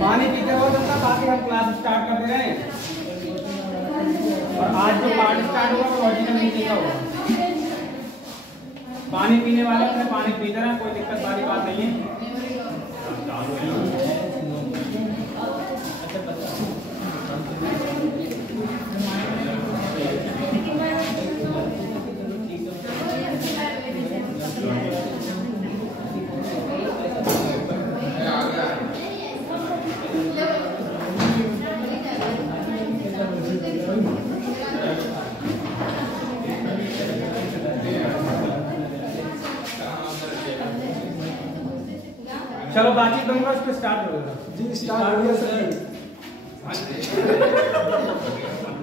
पानी पीते हो तब तक बाकी हम क्लास स्टार्ट कर दे रहे हैं। और आज जो पार्ट स्टार्ट हुआ वो लॉजिकल मीनिंग का होगा। पानी पीने वाले अपने पानी पीते रहे, कोई दिक्कत वाली बात नहीं है। चलो बातचीत करूंगा, उसको स्टार्ट हो गया जी। स्टार्ट हो गया सर,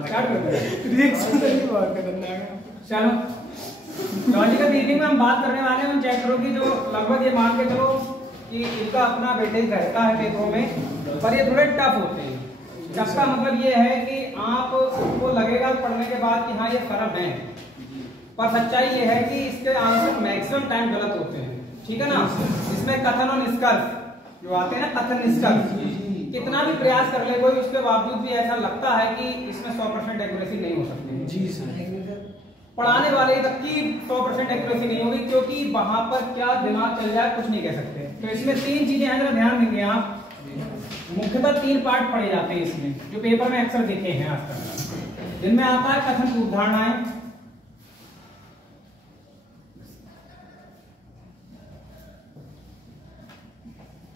स्टार्ट कर दो। रिएक्शन नहीं बात करना है। चलो लॉजिकल रीजनिंग में हम बात करने वाले हैं उन चैप्टरों की जो लगभग ये मान के चलो कि इनका अपना वेटेज रहता है पेपरों में, पर ये थोड़े टफ होते हैं। टफ का मतलब ये है कि आपको लगेगा पढ़ने के बाद कि हाँ ये फर्क है, पर सच्चाई ये है कि इसके आंसर मैक्सिमम टाइम गलत होते हैं। ठीक है ना। इसमें कथन और निष्कर्ष जो आते हैं ना, कथन निष्कर्ष, कितना भी प्रयास कर ले कोई, उसके बावजूद भी ऐसा लगता है कि इसमें 100% एक्यूरेसी नहीं हो सकती जी सर। पढ़ाने वाले तक की 100% एक्यूरेसी नहीं होगी, क्योंकि वहां पर क्या दिमाग चल जाए कुछ नहीं कह सकते। तो इसमें 3 चीजें हैं, जरा ध्यान देंगे आप। मुख्यतः 3 पार्ट पढ़े जाते हैं इसमें, जो पेपर में अक्सर देखे हैं आज तक, जिनमें आता है कथन की उदाहरणाएं,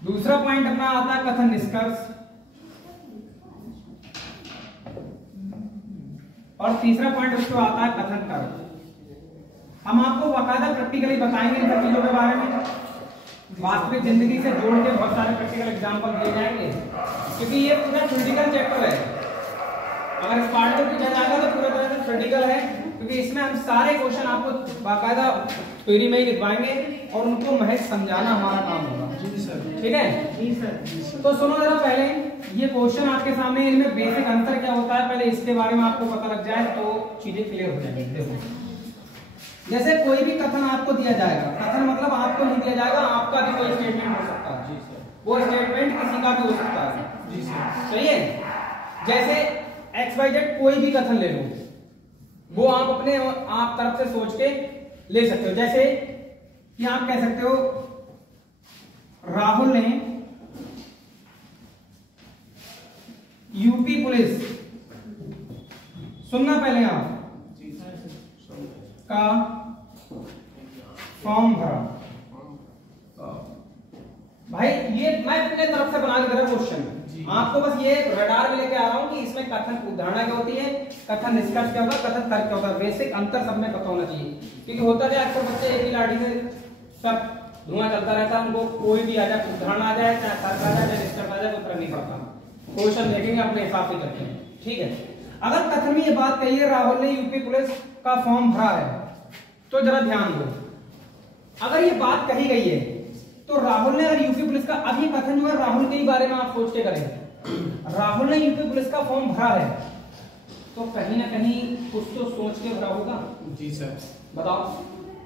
दूसरा पॉइंट अपना आता है कथन निष्कर्ष, और तीसरा पॉइंट उसको आता है कथन तर्क। हम आपको बाकायदा प्रैक्टिकली बताएंगे इन सब चीजों के बारे में, वास्तविक जिंदगी से जोड़ के बहुत सारे प्रैक्टिकल एग्जांपल दिए जाएंगे, क्योंकि ये पूरा थ्योरेटिकल चैप्टर है। अगर इस पार्ट को पूछा जाएगा तो पूरा तरह से थ्योरेटिकल है, क्योंकि इसमें हम सारे क्वेश्चन आपको बाकायदा थ्योरी में ही लिखवाएंगे और उनको महज समझाना हमारा काम होगा। ठीक है जी सर। तो सुनो जरा, पहले ये क्वेश्चन आपके सामने, इनमें बेसिक आंसर क्या होता है पहले इसके बारे में आपको पता लग जाए तो चीजें क्लियर हो जाएंगी। देखो, जैसे कोई भी कथन आपको दिया जाएगा, कथन मतलब आपको नहीं दिया जाएगा, आपका भी कोई स्टेटमेंट हो सकता है जी सर, वो स्टेटमेंट किसी का भी हो सकता है जी सर, सही है। जैसे XYZ कोई भी कथन ले लो, वो आप अपने आप तरफ से सोच के ले सकते हो। जैसे कि आप कह सकते हो राहुल ने यूपी पुलिस, सुनना पहले आप, का फॉर्म भरा। भाई ये मैं अपने तरफ से बना के दे रहा क्वेश्चन, आपको बस ये रडार में लेके आ रहा हूं कि इसमें कथन उदाहरण क्या होती है, कथन निष्कर्ष क्या होता है, कथन तर्क क्या होता है, बेसिक अंतर सब में पता होना चाहिए। क्योंकि होता क्या अक्सर बच्चे एक ही लाठी से सब धुआं चलता रहता है, उनको कोई भी आ जाए, उदाहरण आ जाए, चाहे तर्क आ जाए, चाहे निष्कर्ष आ जाए, कोई फर्क नहीं पड़ता, क्वेश्चन देखेंगे अपने हिसाब से करते हैं। ठीक है। अगर कथन में ये बात कही है राहुल ने यूपी पुलिस का फॉर्म भरा है, तो जरा ध्यान दो, अगर ये बात कही गई है तो राहुल ने अगर यूपी पुलिस का, अब ये कथन जो है राहुल के ही बारे में आप सोच के करेंगे, राहुल ने यूपी पुलिस का फॉर्म भरा है, तो कहीं ना कहीं कुछ तो सोच के भरा होगा जी सर। बताओ,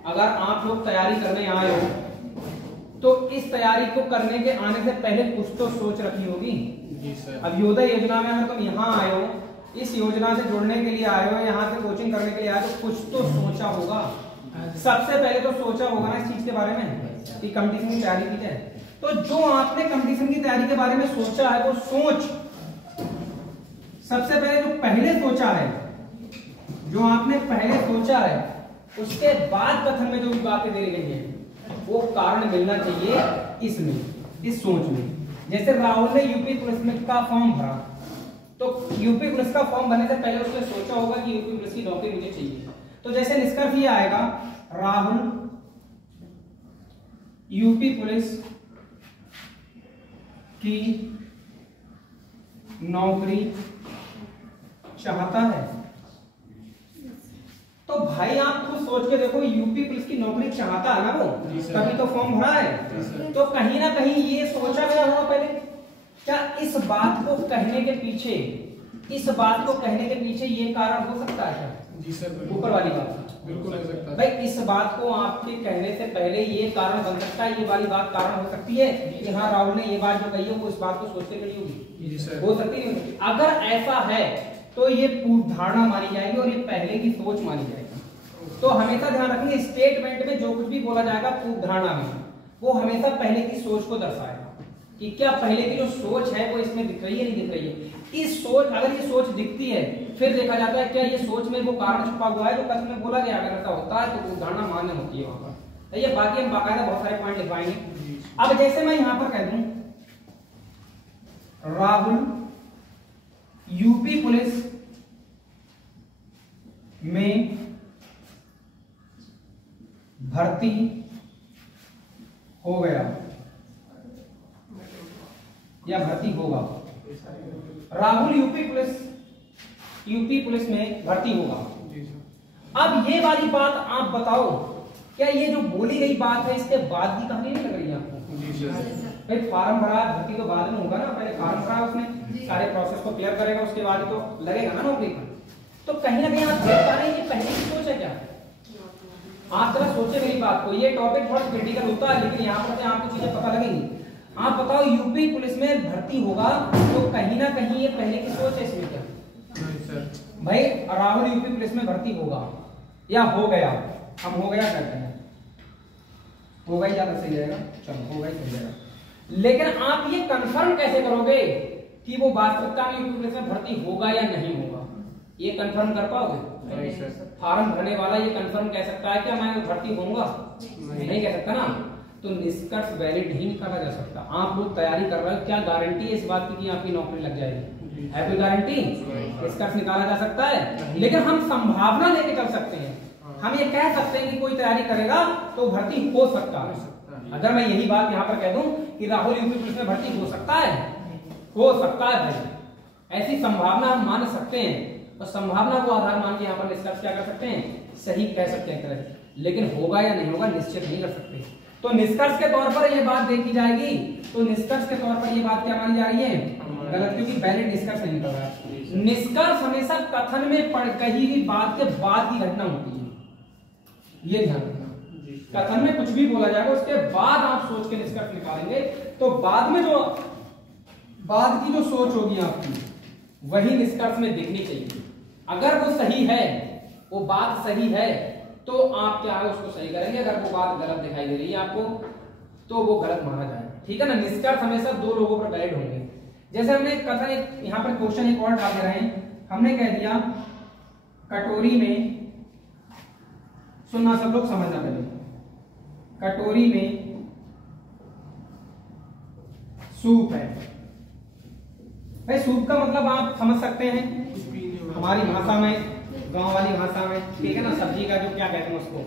अगर आप लोग तैयारी करने आए हो तो इस तैयारी को करने के आने से पहले कुछ तो सोच रखी होगी जी सर। अब योद्धा योजना में अगर तुम यहाँ आए हो, इस योजना से जुड़ने के लिए आए हो, यहाँ से कोचिंग करने के लिए आए, तो कुछ तो सोचा होगा, सबसे पहले तो सोचा होगा ना इस चीज के बारे में कि कंपटीशन की तैयारी की जाए। तो जो आपने कंपटीशन की तैयारी के बारे में सोचा है, वो सोच सबसे पहले जो पहले सोचा है, जो आपने पहले सोचा है, उसके बाद कथन में जो भी बातें दे गई है वो कारण मिलना चाहिए इसमें, इस सोच में। जैसे राहुल ने यूपी पुलिस में का फॉर्म भरा, तो यूपी पुलिस का फॉर्म भरने से पहले उसने सोचा होगा कि यूपी पुलिस की नौकरी मुझे चाहिए। तो जैसे निष्कर्ष ये आएगा, राहुल यूपी पुलिस की नौकरी चाहता है। तो भाई आप खुद सोच के देखो, यूपी पुलिस की नौकरी चाहता है ना वो, तभी तो फॉर्म भरा है। तो कहीं ना कहीं ये सोचा गया होगा पहले। क्या इस बात को कहने के पीछे, इस बात को कहने के पीछे ये कारण हो सकता है जी सर, ऊपर वाली बात बिल्कुल हो सकता है भाई। इस बात को आपके कहने से पहले ये कारण बन सकता है, ये वाली बात कारण हो सकती है कि हाँ राहुल ने ये बात जो कही है वो इस बात को सोचते कही होगी। जी सर, हो सकती नहीं। अगर ऐसा है तो ये पूर्व धारणा मानी जाएगी और ये पहले की सोच मानी जाएगी। तो हमेशा ध्यान रखेंगे स्टेटमेंट में जो कुछ भी बोला जाएगा पूर्व धारणा में, वो हमेशा पहले की सोच को दर्शाएगा कि क्या पहले की जो सोच है वो इसमें दिख रही है नहीं दिख रही है। इस सोच, अगर ये सोच दिखती है फिर देखा जाता है क्या ये सोच में वो कारण छुपा हुआ है जो कथन में बोला गया। अगर ऐसा होता है तो धारणा मान्य होती है वहां पर। तो ये बाकी हम बाकायदा बहुत सारे पॉइंट लिखवाएंगे। अब जैसे मैं यहां पर कह दूं राहुल यूपी पुलिस में भर्ती हो गया या भर्ती होगा। राहुल यूपी पुलिस में भर्ती होगा। अब ये वाली बात आप बताओ, क्या ये जो बोली गई बात है इसके बाद की कहानी नहीं लग रही है आपको? भाई फॉर्म भरा, भर्ती तो बाद में होगा ना, पहले फॉर्म भरा उसने, सारे प्रोसेस को क्लियर करेगा, उसके बाद तो लगेगा ना नौकरी पर। तो कहीं ना कहीं आप देख पा रहे हैं ये पहले की सोच है क्या? आप जरा सोचे मेरी बात को। ये टॉपिक बहुत क्रिटिकल होता है लेकिन यहाँ पर आपको चीजें पता लगेंगी। आप बताओ यूपी पुलिस में भर्ती होगा तो कहीं ना कहीं ये पहले की सोच है इसमें क्या? भाई राहुल यूपी पुलिस में भर्ती होगा या हो गया, हम हो गया करते हैं, हो गई ज्यादा सही रहेगा, चलो हो गई सही रहेगा। लेकिन आप ये कंफर्म कैसे करोगे कि वो वास्तविकता में यूपी पुलिस में भर्ती होगा या नहीं होगा? ये कंफर्म कर पाओगे? फॉर्म भरने वाला ये कंफर्म कह सकता है क्या मैं भर्ती होऊंगा? नहीं कह सकता ना। तो निष्कर्ष वैलिड नहीं निकाला जा सकता। आप लोग तैयारी कर रहे हो, क्या गारंटी है इस बात की कि आपकी नौकरी लग जाएगी? है कोई गारंटी? निष्कर्ष निकाला जा सकता है लेकिन हम संभावना लेके चल सकते हैं। हम ये कह सकते हैं कि कोई तैयारी करेगा तो भर्ती हो सकता है। अगर मैं यही बात यहाँ पर कह दूं कि राहुल यूपी पुलिस में भर्ती हो सकता है, हो सकता है भाई, ऐसी संभावना हम मान सकते हैं और संभावना को आधार मान के यहाँ पर निष्कर्ष क्या कर सकते हैं? सही कह सकते हैं तरह। लेकिन होगा या नहीं होगा निश्चित नहीं कर सकते। तो निष्कर्ष के तौर पर ये बात देखी जाएगी, तो निष्कर्ष के तौर पर ये बात क्या मानी जा रही है? गलत, क्योंकि वैलिड निष्कर्ष नहीं कर रहा है। निष्कर्ष हमेशा कथन में कही हुई बात के बाद की घटना होती है, ये ध्यान रखना। कथन में कुछ भी बोला जाएगा उसके बाद आप सोच के निष्कर्ष निकालेंगे, तो बाद में जो बाद की जो सोच होगी आपकी वही निष्कर्ष में दिखनी चाहिए। अगर वो सही है, वो बात सही है, तो आप क्या है उसको सही करेंगे। अगर वो बात गलत दिखाई दे रही है आपको तो वो गलत माना जाएगा, ठीक है ना। निष्कर्ष हमेशा दो लोगों पर वैलिड होंगे। जैसे हमने कथन एक यहाँ पर क्वेश्चन एक और डाल दे रहे हैं, हमने कह दिया कटोरी में, सुनना सब लोग समझना पहले, कटोरी में सूप है। भाई सूप का मतलब आप समझ सकते हैं हमारी भाषा में, गांव वाली भाषा में, ठीक है ना। सब्जी का जो क्या कहते हैं उसको,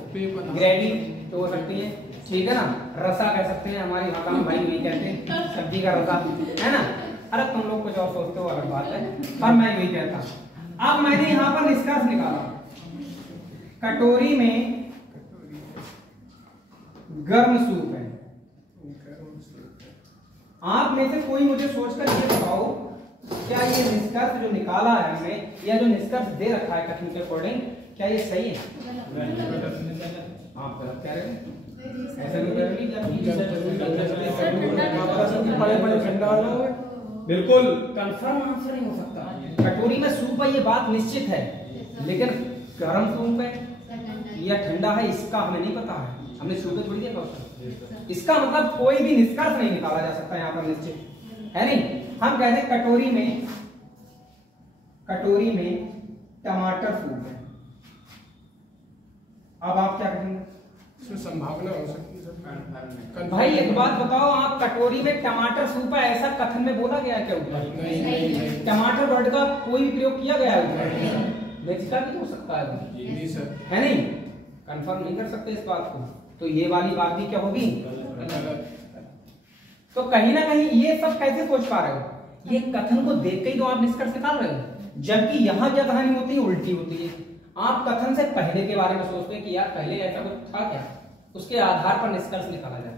ग्रेवी तो हो सकती है, ठीक है ना। रसा कह सकते हैं हमारी भाषा में, भाई यही कहते हैं सब्जी का रसा, है ना। अरे तुम लोग कुछ और सोचते हो अलग बात है, पर मैं यही कहता। अब मैंने यहाँ पर निष्कर्ष निकाला, कटोरी में गर्म सूप है। आप में से कोई मुझे सोचकर ये बताओ, क्या ये निष्कर्ष जो निकाला है हमने, या जो निष्कर्ष दे रखा है कथन के अकॉर्डिंग, क्या ये सही है? आप गलत कह रहे हो, ऐसा नहीं कर रही। बिल्कुल कंफर्म आंसर नहीं हो सकता। कटोरी में सूप है ये बात निश्चित है, लेकिन गर्म सूप है या ठंडा है इसका हमें नहीं पता है। हमने सूप थोड़ी देखा उसका, इसका मतलब कोई भी निष्कर्ष नहीं निकाला जा सकता यहाँ पर, निश्चित है नहीं। हम कहते हैं कटोरी में टमाटर सूप है। अब आप क्या कहेंगे? संभावना हो सकती है भाई एक बात बताओ, आप कटोरी में टमाटर सूप है ऐसा कथन में बोला गया है क्या ऊपर? नहीं। टमाटर वर्ड का कोई भी प्रयोग किया गया है? मिर्च का भी हो सकता है सर, है नहीं, कंफर्म नहीं कर सकते इस बात को। तो ये वाली बात भी क्या होगी? तो कहीं ना कहीं ये सब कैसे सोच पा रहे हो? ये कथन को देख के ही तो आप निष्कर्ष निकाल रहे हो, जबकि यहाँ क्या कहानी होती है, उल्टी होती है। आप कथन से पहले के बारे में सोचते हैं कि यार पहले ऐसा कुछ था क्या, उसके आधार पर निष्कर्ष निकाला जाए।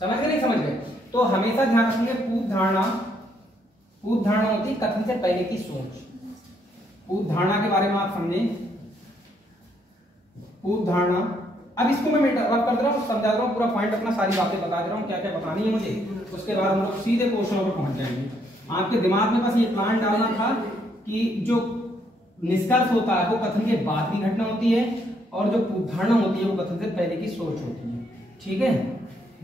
समझ गए नहीं समझ गए? तो हमेशा ध्यान रखेंगे पूर्व धारणा होती है कथन से पहले की सोच। पूर्व धारणा के बारे में आप समझें पूर्व धारणा। अब इसको मैं रब कर दे रहा हूँ, समझा दे रहा हूँ, पूरा पॉइंट अपना सारी बातें बता दे रहा हूँ क्या क्या बतानी है मुझे। उसके बाद हम लोग सीधे क्वेश्चनों पर पहुंच जाएंगे। आपके दिमाग में बस ये प्लान डालना था कि जो निष्कर्ष होता है वो कथन के बाद की घटना होती है और जो पूर्व धारणा होती है वो कथन से पहले की सोच होती है। ठीक है,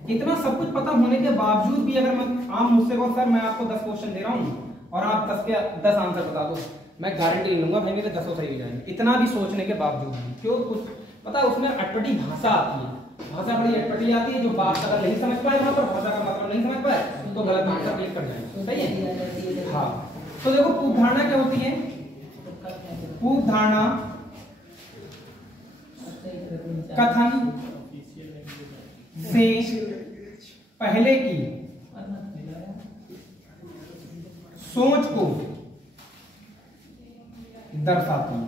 इतना सब कुछ पता होने के बावजूद भी अगर मैं आप मुझसे कहो सर मैं आपको 10 क्वेश्चन दे रहा हूँ और आप 10 के 10 आंसर बता दो, मैं गारंटी नहीं लूंगा भाई मेरे 10 सही हो जाएंगे। इतना भी सोचने के बावजूद भी क्यों, कुछ पता है उसमें अटपटी भाषा आती है, भाषा बड़ी अटपटी आती है। जो बात अगर नहीं समझ पाए वहां पर भाषा का मतलब नहीं समझ पाए तो गलत आंसर क्लिक कर जाएंगे। सही है। हाँ, तो देखो पूर्व धारणा क्या होती है। पूर्व धारणा कथन से पहले की सोच को दर्शाती है।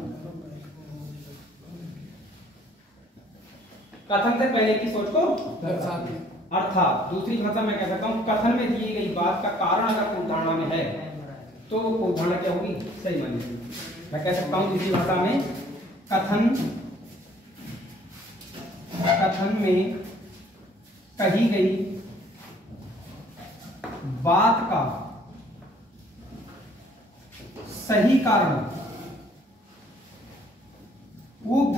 कथन से पहले की सोच को दर्शाती है, अर्थात दूसरी भाषा में कह सकता हूं कथन में दी गई बात का कारण अगर पूर्व धारणा में है तो वो पूर्व धारणा क्या होगी, सही मानेगी। मैं कह सकता हूं दूसरी भाषा में कथन में कही गई बात का सही कारण पूर्व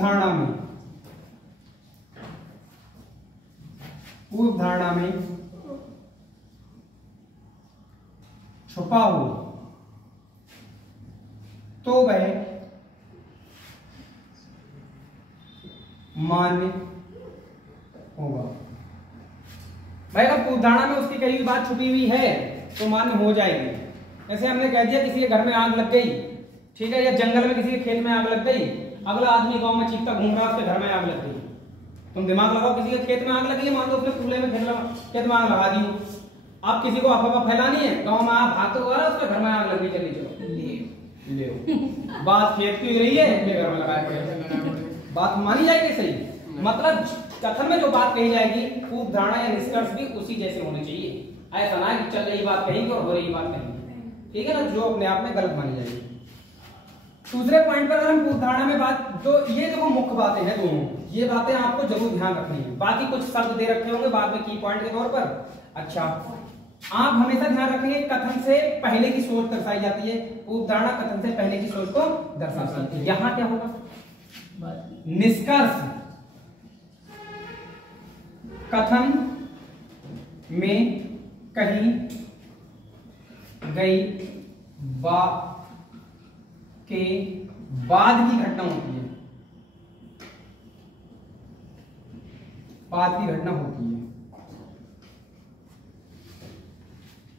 धारणा में छुपा हो तो वह मान्य होगा। भाई अगर पूर्व धारणा में उसकी कही हुई बात छुपी हुई है तो मान्य हो जाएगी। जैसे हमने कह दिया किसी के घर में आग लग गई, ठीक है, या जंगल में किसी के खेत में आग लग गई, अगला आदमी गांव में चीखता घूम रहा है उसके घर में आग लग गई। तुम दिमाग लगाओ, किसी के खेत में आग लगी है, मान लो उसने चूल्हे में खेत में आग लगा दी, अब किसी को अफवाह फैलानी है, गांव में आप भागते हुआ उसके घर में आग लग गई, चलिए चलो ले बात खेत की रही है अपने घर में लगाए पड़े, बात मानी जाएगी। सही मतलब कथन में जो बात कही जाएगी पूर्व धारणा या निष्कर्ष भी उसी जैसे होने चाहिए। ऐसा ना कि चल रही बात कहेंगे और हो रही बात कहेंगे, ठीक है ना, जो अपने आप में गलत मानी जाएगी। दूसरे पॉइंट पर अगर हम पूर्व धारणा में बात, तो ये देखो मुख्य बातें हैं दोनों, ये बातें आपको जरूर ध्यान रखनी है। बाकी कुछ शब्द दे रखे होंगे बाद में की पॉइंट के तौर पर। अच्छा, आप हमेशा ध्यान रखेंगे कथन से पहले की सोच दर्शाई जाती है, पूर्व धारणा कथन से पहले की सोच को दर्शाती है। यहां क्या होगा, निष्कर्ष कथन में कही गई बात के बाद की घटना होती है, बाद की घटना होती है।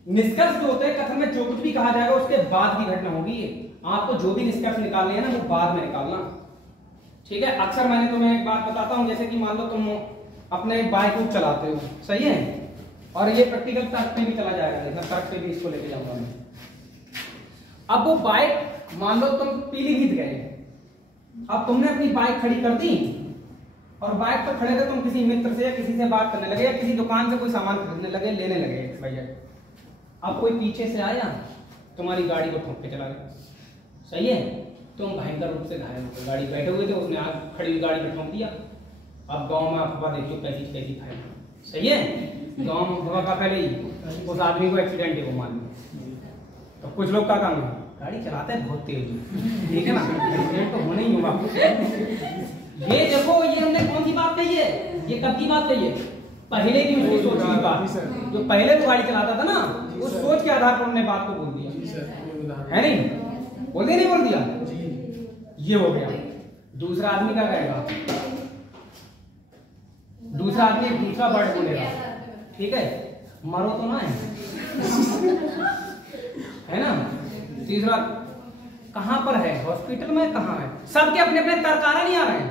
निष्कर्ष जो होते हैं कथन में जो कुछ भी कहा जाएगा उसके बाद की घटना होगी। आपको जो भी निष्कर्ष निकालने हैं ना वो बाद में निकालना, ठीक है। अक्सर मैंने तुम्हें एक बात बताता हूं, जैसे कि मान लो तुम अपने बाइक को चलाते हो, सही है, और ये प्रैक्टिकल तर्क पे भी चला जाएगा, देखना तर्क पे भी इसको लेके जाऊंगा मैं। अब वो बाइक मान लो तुम पीलीभीत गए, अब तुमने अपनी बाइक खड़ी कर दी और बाइक पर खड़े थे, तुम किसी मित्र से या किसी से बात करने लगे या किसी दुकान से कोई सामान खरीदने लगे, लेने लगे। अब कोई पीछे से आया तुम्हारी गाड़ी को ठोक के चला गया, सही है, तुम भयंकर रूप से घायल हो गए। गाड़ी बैठे हुए थे, उसने आग खड़ी हुई गाड़ी में ठोक दिया। अब गांव में अफवाह देखियो कैसी कैसी फैल, सही है, गांव में अफवाह का पहले ही उस आदमी को एक्सीडेंट है वो मान लो। तो कुछ लोग क्या काम है, गाड़ी चलाते हैं बहुत तेज, ठीक है ना, एक्सीडेंट तो होना ही होगा। ये देखो, ये हमने कौन सी बात कही है, ये कब की बात कही है, पहले की उसकी सोच की बात। जो पहले तो गाड़ी चलाता था ना, उस सोच के आधार पर हमने बात को बोल दिया, है नहीं, बोल दिया नहीं बोल दिया, ये हो गया। दूसरा आदमी क्या कहेगा, दूसरा आदमी दूसरा वर्ड बोलेगा, ठीक है, मरो तो ना है ना। तीसरा कहां पर है, हॉस्पिटल में कहां है, सबके अपने अपने तरकारा नहीं आ रहे हैं।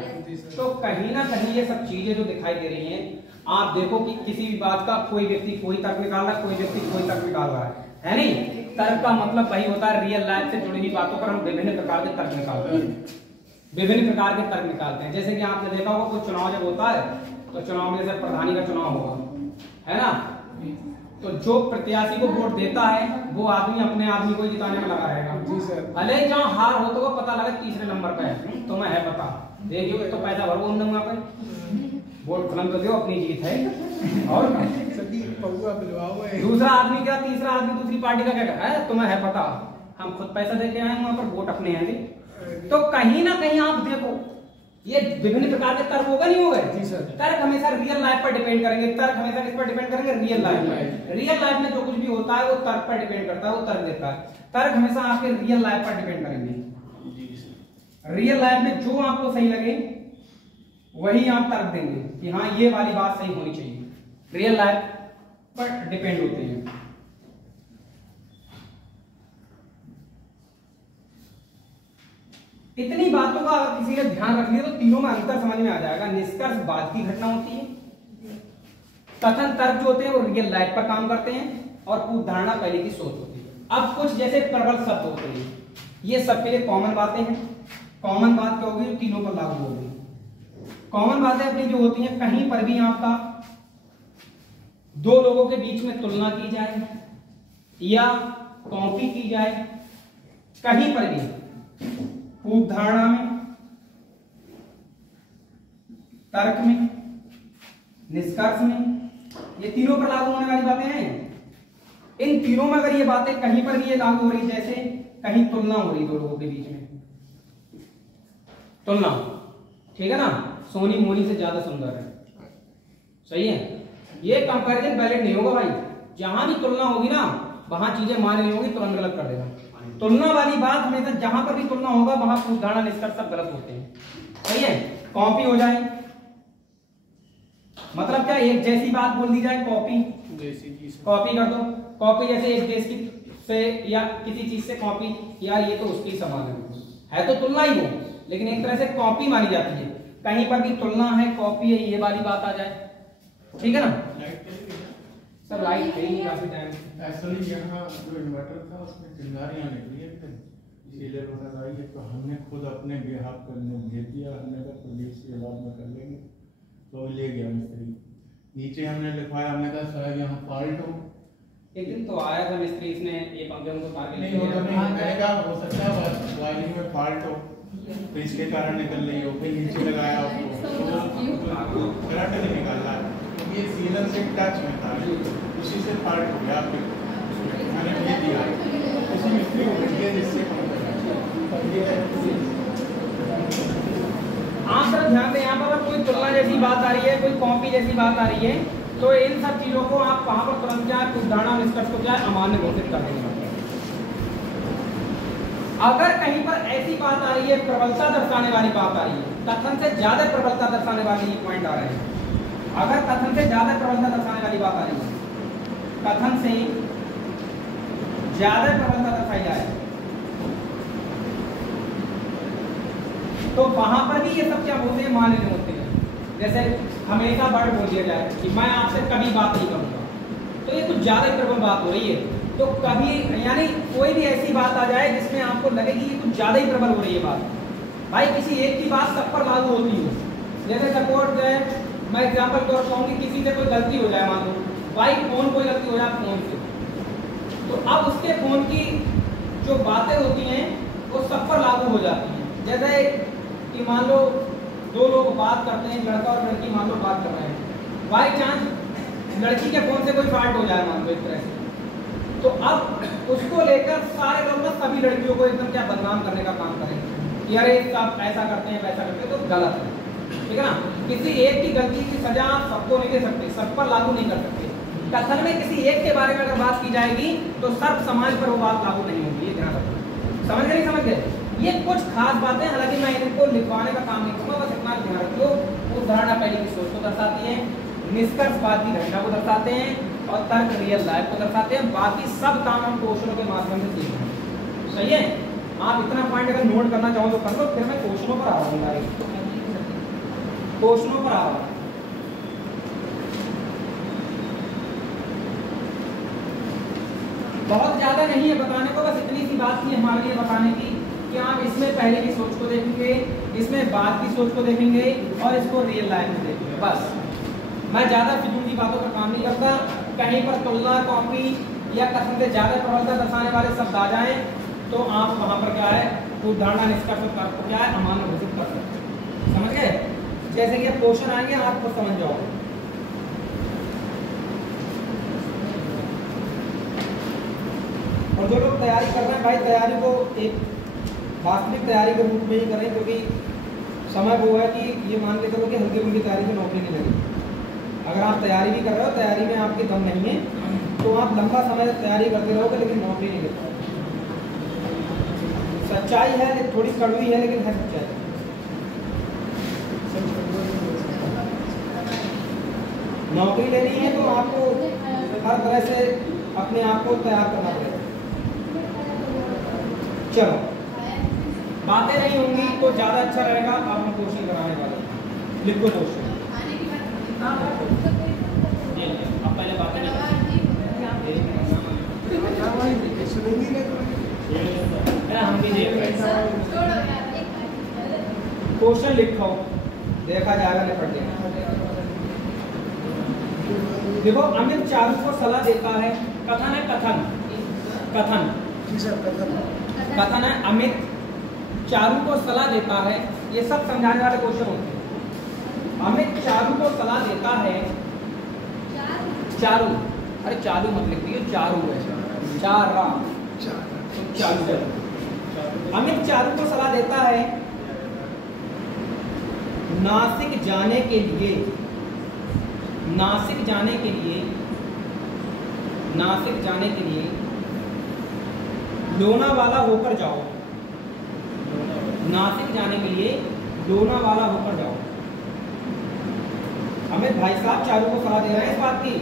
तो कहीं ना कहीं ये सब चीजें जो दिखाई दे रही हैं, आप देखो कि किसी भी बात का कोई व्यक्ति कोई तर्क निकाल रहा है, कोई व्यक्ति कोई तर्क निकाल रहा है नहीं। तर्क का मतलब वही होता है, रियल लाइफ से जुड़ी हुई बातों पर हम विभिन्न प्रकार के तर्क निकालते हैं, विभिन्न प्रकार के तर्क निकालते हैं। जैसे कि आपने देखा होगा कोई चुनाव जब होता है तो चुनाव में जैसे प्रधानी का चुनाव होगा, है ना, तो जो प्रत्याशी को वोट देता है वो आदमी अपने आदमी को जिताने में लगा रहेगा, भले जहाँ हार हो तो वो पता लगे तीसरे नंबर पे है, तुम्हें है पता, देखिए तो पैसा भरो हम दूंगा पे वोट खत्म कर दो, अपनी जीत है। और दूसरा आदमी क्या, तीसरा आदमी दूसरी पार्टी का क्या कहता है, तुम्हें है पता हम खुद पैसा देके आए वहां पर, वोट अपने हैं जी। तो कहीं ना कहीं आप देखो ये विभिन्न प्रकार के तर्क होगा नहीं होगा जी सर। तर्क हमेशा रियल लाइफ पर डिपेंड करेंगे, तर्क हमेशा किस पर डिपेंड करेंगे, रियल लाइफ पर। रियल लाइफ में जो कुछ भी होता है वो तर्क पर डिपेंड करता है, वो तर्क देता है। तर्क हमेशा आपके रियल लाइफ पर डिपेंड करेंगे। रियल लाइफ में जो आपको सही लगे वही आप तर्क देंगे कि हाँ ये वाली बात सही होनी चाहिए, रियल लाइफ पर डिपेंड होते हैं। इतनी बातों का अगर किसी ने ध्यान रख लिया तो तीनों में अंतर समझ में आ जाएगा। निष्कर्ष बाद की घटना होती है, कथन तर्क जो होते हैं वो रियल लाइफ पर काम करते हैं, और पूर्व धारणा पहले की सोच होती है। अब कुछ जैसे प्रबल शब्द होते हैं, ये सबके लिए कॉमन बातें हैं। कॉमन बात क्या होगी, तीनों पर लागू होगी। कॉमन बातें अपनी जो होती हैं, कहीं पर भी आपका दो लोगों के बीच में तुलना की जाए या कॉपी की जाए, कहीं पर भी पूर्व धारणा में, तर्क में, निष्कर्ष में, ये तीनों पर लागू होने वाली बातें हैं। इन तीनों में अगर ये बातें कहीं पर भी ये लागू हो रही, जैसे कहीं तुलना हो रही दो लोगों के बीच में, तुलना, ठीक है ना, सोनी मोनी से ज्यादा सुंदर है, सही है, ये कंपैरिजन वैलिड नहीं होगा भाई। जहां भी तुलना होगी ना वहां चीजें मान नहीं होगी, तुरंत गलत कर देगा। तुलना वाली बात हमेशा, जहां पर भी तुलना होगा वहां पूर्व धारणा निष्कर्ष सब गलत होते हैं, सही है। कॉपी हो जाए मतलब क्या, एक जैसी बात बोल दी जाए, कॉपी, कॉपी कर दो। कॉपी जैसे एक देश की से या किसी चीज से कॉपी, यार ये तो उसकी समान है तो तुलना ही हो, लेकिन एक तरह से कॉपी मानी जाती है। कहीं पर भी तुलना है, कॉपी है, ये वाली बात आ जाए, ठीक है ना। सर लाइट है नहीं काफी टाइम, एक्चुअली यहाँ जो इन्वर्टर था उसमें चिंगारियां निकली है, इसीलिए बता रही है, तो हमने खुद अपने बिहाफ करने भेज दिया। हमने कहा पुलिस के बाद में कर लेंगे, तो ले गया मिस्त्री। नीचे हमने लिखवाया, हमने कहा शायद यहाँ फॉल्ट हो। एक दिन तो आया था मिस्त्री, इसने ये पंखे को तार के नहीं होता नहीं, मैंने कहा हो सकता है बस वायरिंग में फॉल्ट हो, तो इसके कारण निकल रही हो। फिर नीचे लगाया उसको, करंट नहीं निकल रहा है, ये सीलन से टच में था, उसी से फॉल्ट हो गया। मैंने भेज दिया उसी मिस्त्री को, भेज दिया जिससे आप सर ध्यान दें, यहाँ पर कोई तुलना जैसी बात आ रही है, कोई कॉपी जैसी बात आ रही है, तो इन सब चीजों को आप वहां पर तुरंत क्या उदाहरण निष्कर्ष को क्या अमान्य घोषित कर देंगे। अगर कहीं पर ऐसी बात आ रही है, प्रबलता दर्शाने वाली बात आ रही है, कथन से ज्यादा प्रबलता दर्शाने वाली पॉइंट आ रहे हैं। अगर कथन से ज्यादा प्रबलता दर्शाने वाली बात आ रही है, कथन से ज्यादा प्रबलता दर्शाई जाए, तो वहां पर भी ये सब क्या बोलते हैं, मान्य नहीं होते हैं। जैसे हमेशा वर्ड बोल दिया जाए कि मैं आपसे कभी बात नहीं करूंगा, तो ये कुछ ज्यादा ही प्रबल बात हो रही है। तो कभी यानी कोई भी ऐसी बात आ जाए जिसमें आपको लगे कि ये कुछ ज्यादा ही प्रबल हो रही है बात, भाई किसी एक की बात सब पर लागू होती हो। जैसे सपोर्ट है, मैं एग्जाम्पल तौर कहूँगी, किसी से कोई गलती हो जाए, मान लो भाई फोन कोई गलती हो जाए फोन से, तो अब उसके फोन की जो बातें होती हैं वो सब पर लागू हो जाती हैं। जैसे कि मान लो दो लोग बात करते हैं, लड़का और लड़की मान लो बात कर रहे हैं, बाई चांस लड़की के फोन से कोई फॉल्ट हो जाए मान लो एक तरह से, तो अब उसको लेकर सारे लोग ना सभी लड़कियों को एकदम क्या बदनाम करने का काम करेंगे कि अरे सब ऐसा करते हैं वैसा करते हैं, तो गलत है, ठीक है ना। किसी एक की गलती की सजा सबको नहीं दे सकते, सब पर लागू नहीं कर सकते। कथन में किसी एक के बारे में अगर बात की जाएगी तो सर्व समाज पर वो बात लागू नहीं होगी, ये ध्यान रखो। समझ गए नहीं समझ गए, ये कुछ खास बातें, हालांकि मैं इनको लिखवाने का काम नहीं करूंगा, बस इतना ध्यान रखो। उदाहरण पहले की सोच को दर्शाती है, निष्कर्ष बाद की घटना को दर्शाते हैं, और तर्क रियल लाइफ को दर्शाते हैं। बाकी सब काम हम क्वेश्चनों के माध्यम से सीख रहे हैं, सही है। आप इतना पॉइंट अगर नोट करना चाहो तो कर लो, फिर मैं क्वेश्चनों पर आ रहा हूँ, क्वेश्चनों पर आ रहा हूँ। बहुत ज्यादा नहीं है बताने को, बस इतनी सी बात थी हमारे लिए बताने की कि आप इसमें पहले की सोच को देखेंगे, इसमें बाद की सोच को देखेंगे, और इसको रियल लाइफ में देखेंगे। बस मैं ज्यादा फिजूल की बातों का काम नहीं करता। कहीं पर तुलना, कॉपी या कथन से ज्यादा प्रबलता दर्शाने वाले शब्द आ जाए तो आप वहां पर क्या है, उदाहरण निष्कर्ष को क्या है, अमान्य घोषित कर सकते हैं। जैसे कि क्वेश्चन आएंगे आप खुद समझ जाओगे। और जो लोग तैयारी कर रहे हैं भाई, तैयारी को एक वास्तविक तैयारी के रूप में ही करें, क्योंकि समय वो है कि ये मान के चलो कि हल्की फुल्की तैयारी से नौकरी नहीं लगी। अगर आप तैयारी भी कर रहे हो, तैयारी में आपकी दम नहीं है, तो आप लंबा समय तैयारी करते रहोगे लेकिन नौकरी नहीं लगती। सच्चाई है, थोड़ी कड़वी है लेकिन है सच्चाई। नौकरी लेनी है तो आपको हर तरह से अपने आप को तैयार करना पड़ेगा। चलो, बातें नहीं होंगी तो ज्यादा अच्छा रहेगा। अब हम क्वेश्चन कराने वाले हैं, लिखो क्वेश्चन। अब पहले बातें हम भी क्वेश्चन लिखो, देखा जाएगा, निपट जाएगा। देखो, अमित चारू को सलाह देता है। कथन है, कथन कथन कथन है। अमित चारू को सलाह देता है। ये सब समझाने वाले क्वेश्चन होते हैं। अमित चारू को सलाह देता है। चारू, अरे चारू मत लिख दियो, चारू है, चारा, चारू। अमित चारू को सलाह देता है नासिक जाने के लिए, नासिक जाने के लिए, नासिक जाने के लिए लोनावाला होकर जाओ। नासिक जाने के लिए लोनावाला होकर जाओ। अमित भाई साहब चारू को सलाह दे रहे हैं इस बात की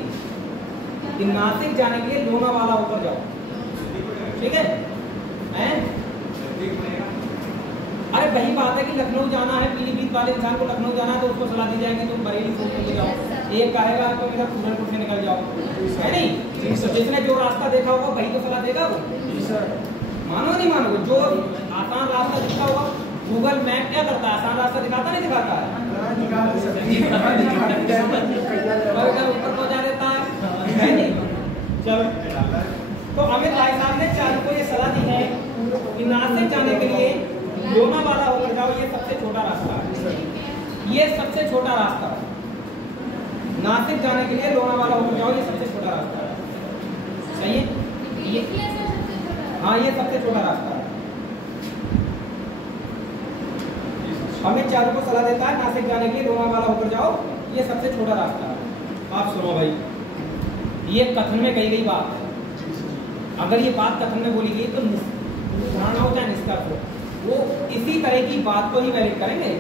कि नासिक जाने के लिए लोनावाला होकर जाओ। ठीक है? अरे वही बात है कि लखनऊ जाना है, पीलीभीत वाले इंसान को लखनऊ जाना है तो उसको सलाह दी जाएगी तुम बरेली से निकल जाओ। एक कहेगा तो इधर पूरनपुर से निकल जाओ, है नहीं? तो जिसने जो रास्ता देखा होगा वही तो सलाह देगा वो। मानो नहीं मानो, जो आसान रास्ता दिखता होगा, गूगल मैप क्या करता है? आसान रास्ता दिखाता नहीं दिखाता है? ऊपर पहुंचा देता है नहीं? चलो, तो अमित भाई साहब ने चारू को ये सलाह दी है कि नासिक जाने के लिए लोनावाला होकर जाओ। ये सबसे छोटा रास्ता है, ये सबसे छोटा रास्ता है। नासिक जाने के लिए लोनावाला होकर जाओ, ये सबसे छोटा रास्ता है। सही है? ये हाँ, ये सबसे छोटा रास्ता है। अमित चारू को सलाह देता है नासिक जाने के लिए लोनावाला होकर जाओ, ये सबसे छोटा रास्ता है। आप सुनो भाई, ये कथन में कही गई बात है। अगर ये बात कथन में बोली गई तो धारणा हो चाहे निष्कर्ष हो, वो इसी तरह की बात को ही वैलिड करेंगे।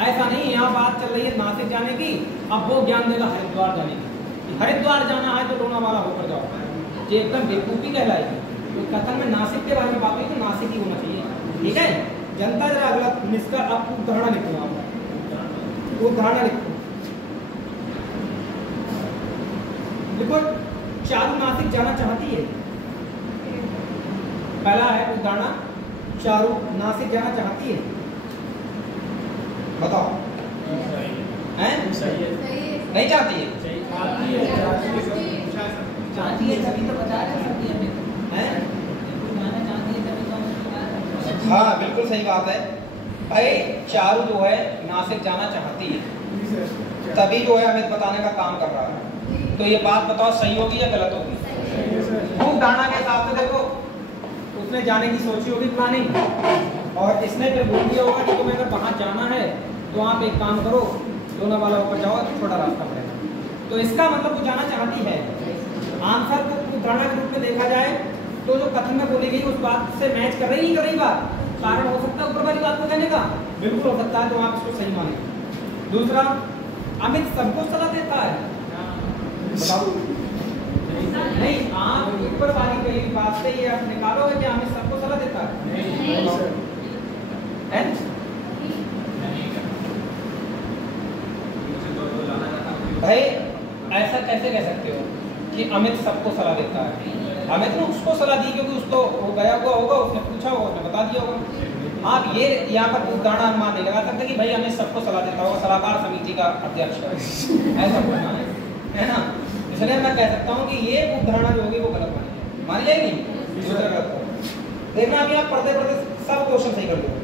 ऐसा नहीं है यहाँ बात चल रही है नासिक जाने की, अब वो ज्ञान देगा हरिद्वार जाने की। हरिद्वार जाना है तो लोनावाला होकर जाओ, ये एकदम बेवकूफी कहलाएगी। तो कथन में नासिक के बारे में बात हुई तो नासिक ही होना चाहिए। ठीक है? जनता जरा अगला निष्कर्ष, आप उदाहरण लिखो, आप उदाहरण लिखो। देखो, चारू नासिक जाना चाहती है। पहला है उदाहरण, चारू नासिक जाना चाहती है। बताओ, हैं? नहीं चाहती है? चाहती है तभी तो बता रहे हैं। हाँ, बिल्कुल सही बात है भाई। चारू जो है नासिक जाना चाहती है, तभी जो है हमें बताने का काम कर रहा है। तो ये बात बताओ सही होगी या गलत होगी? खूब दाना के हिसाब से देखो, उसने जाने की सोची होगी प्लानिंग, और इसने फिर बोल दिया होगा कि तुम्हें अगर वहां जाना है तो आप एक काम करो, लोनावाला होकर जाओ, तो छोटा रास्ता पड़ेगा। तो इसका मतलब वो जाना चाहती है। आंसर को उदाहरण के रूप में देखा जाए तो जो कथन में बोली गई उस बात से मैच कर रही नहीं कर रही बात। कारण हो सकता है ऊपर वाली बात को कहने का, बिल्कुल हो सकता है, तो आप इसको सही मानेंगे। दूसरा, अमित सबको सलाह देता है। बताओ, नहीं, आप ऊपर वाली कही बात से ये आप निकालोगे कि अमित सबको सलाह देता है? भाई ऐसा कैसे कह सकते हो कि अमित सबको सलाह देता है? अमित ने उसको सलाह दी क्योंकि उसको गया हुआ होगा, उसने पूछा होगा, उसने बता दिया होगा। आप ये यहाँ पर उदाहरण अनुमान नहीं लगा सकते कि भाई अमित सबको सलाह देता होगा, सलाहकार समिति का अध्यक्ष है, ऐसा बोलना है ना? इसलिए मैं कह सकता हूँ कि ये उदाहरण जो होगी वो गलत मानी जाएगी। देखना, अभी आप पढ़ते पढ़ते सब क्वेश्चन सही कर दोगे।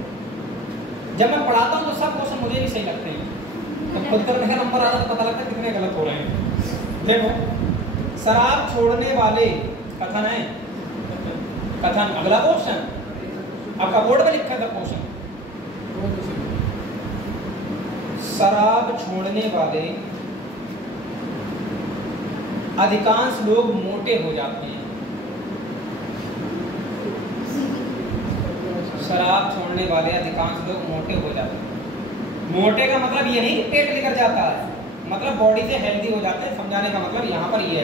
जब मैं पढ़ाता हूँ तो सब क्वेश्चन मुझे भी सही लगते हैं, तो खुद करने का नंबर आता तो पता लगता कितने गलत हो रहे हैं। देखो शराब छोड़ने वाले कथन है, कथन अगला क्वेश्चन आपका बोर्ड में लिखा था क्वेश्चन, शराब छोड़ने वाले अधिकांश लोग मोटे हो जाते हैं। शराब छोड़ने वाले अधिकांश लोग मोटे हो जाते हैं। मोटे का मतलब ये नहीं पेट निकल जाता है, मतलब बॉडी से हेल्दी हो जाते हैं। समझाने का मतलब यहाँ पर ये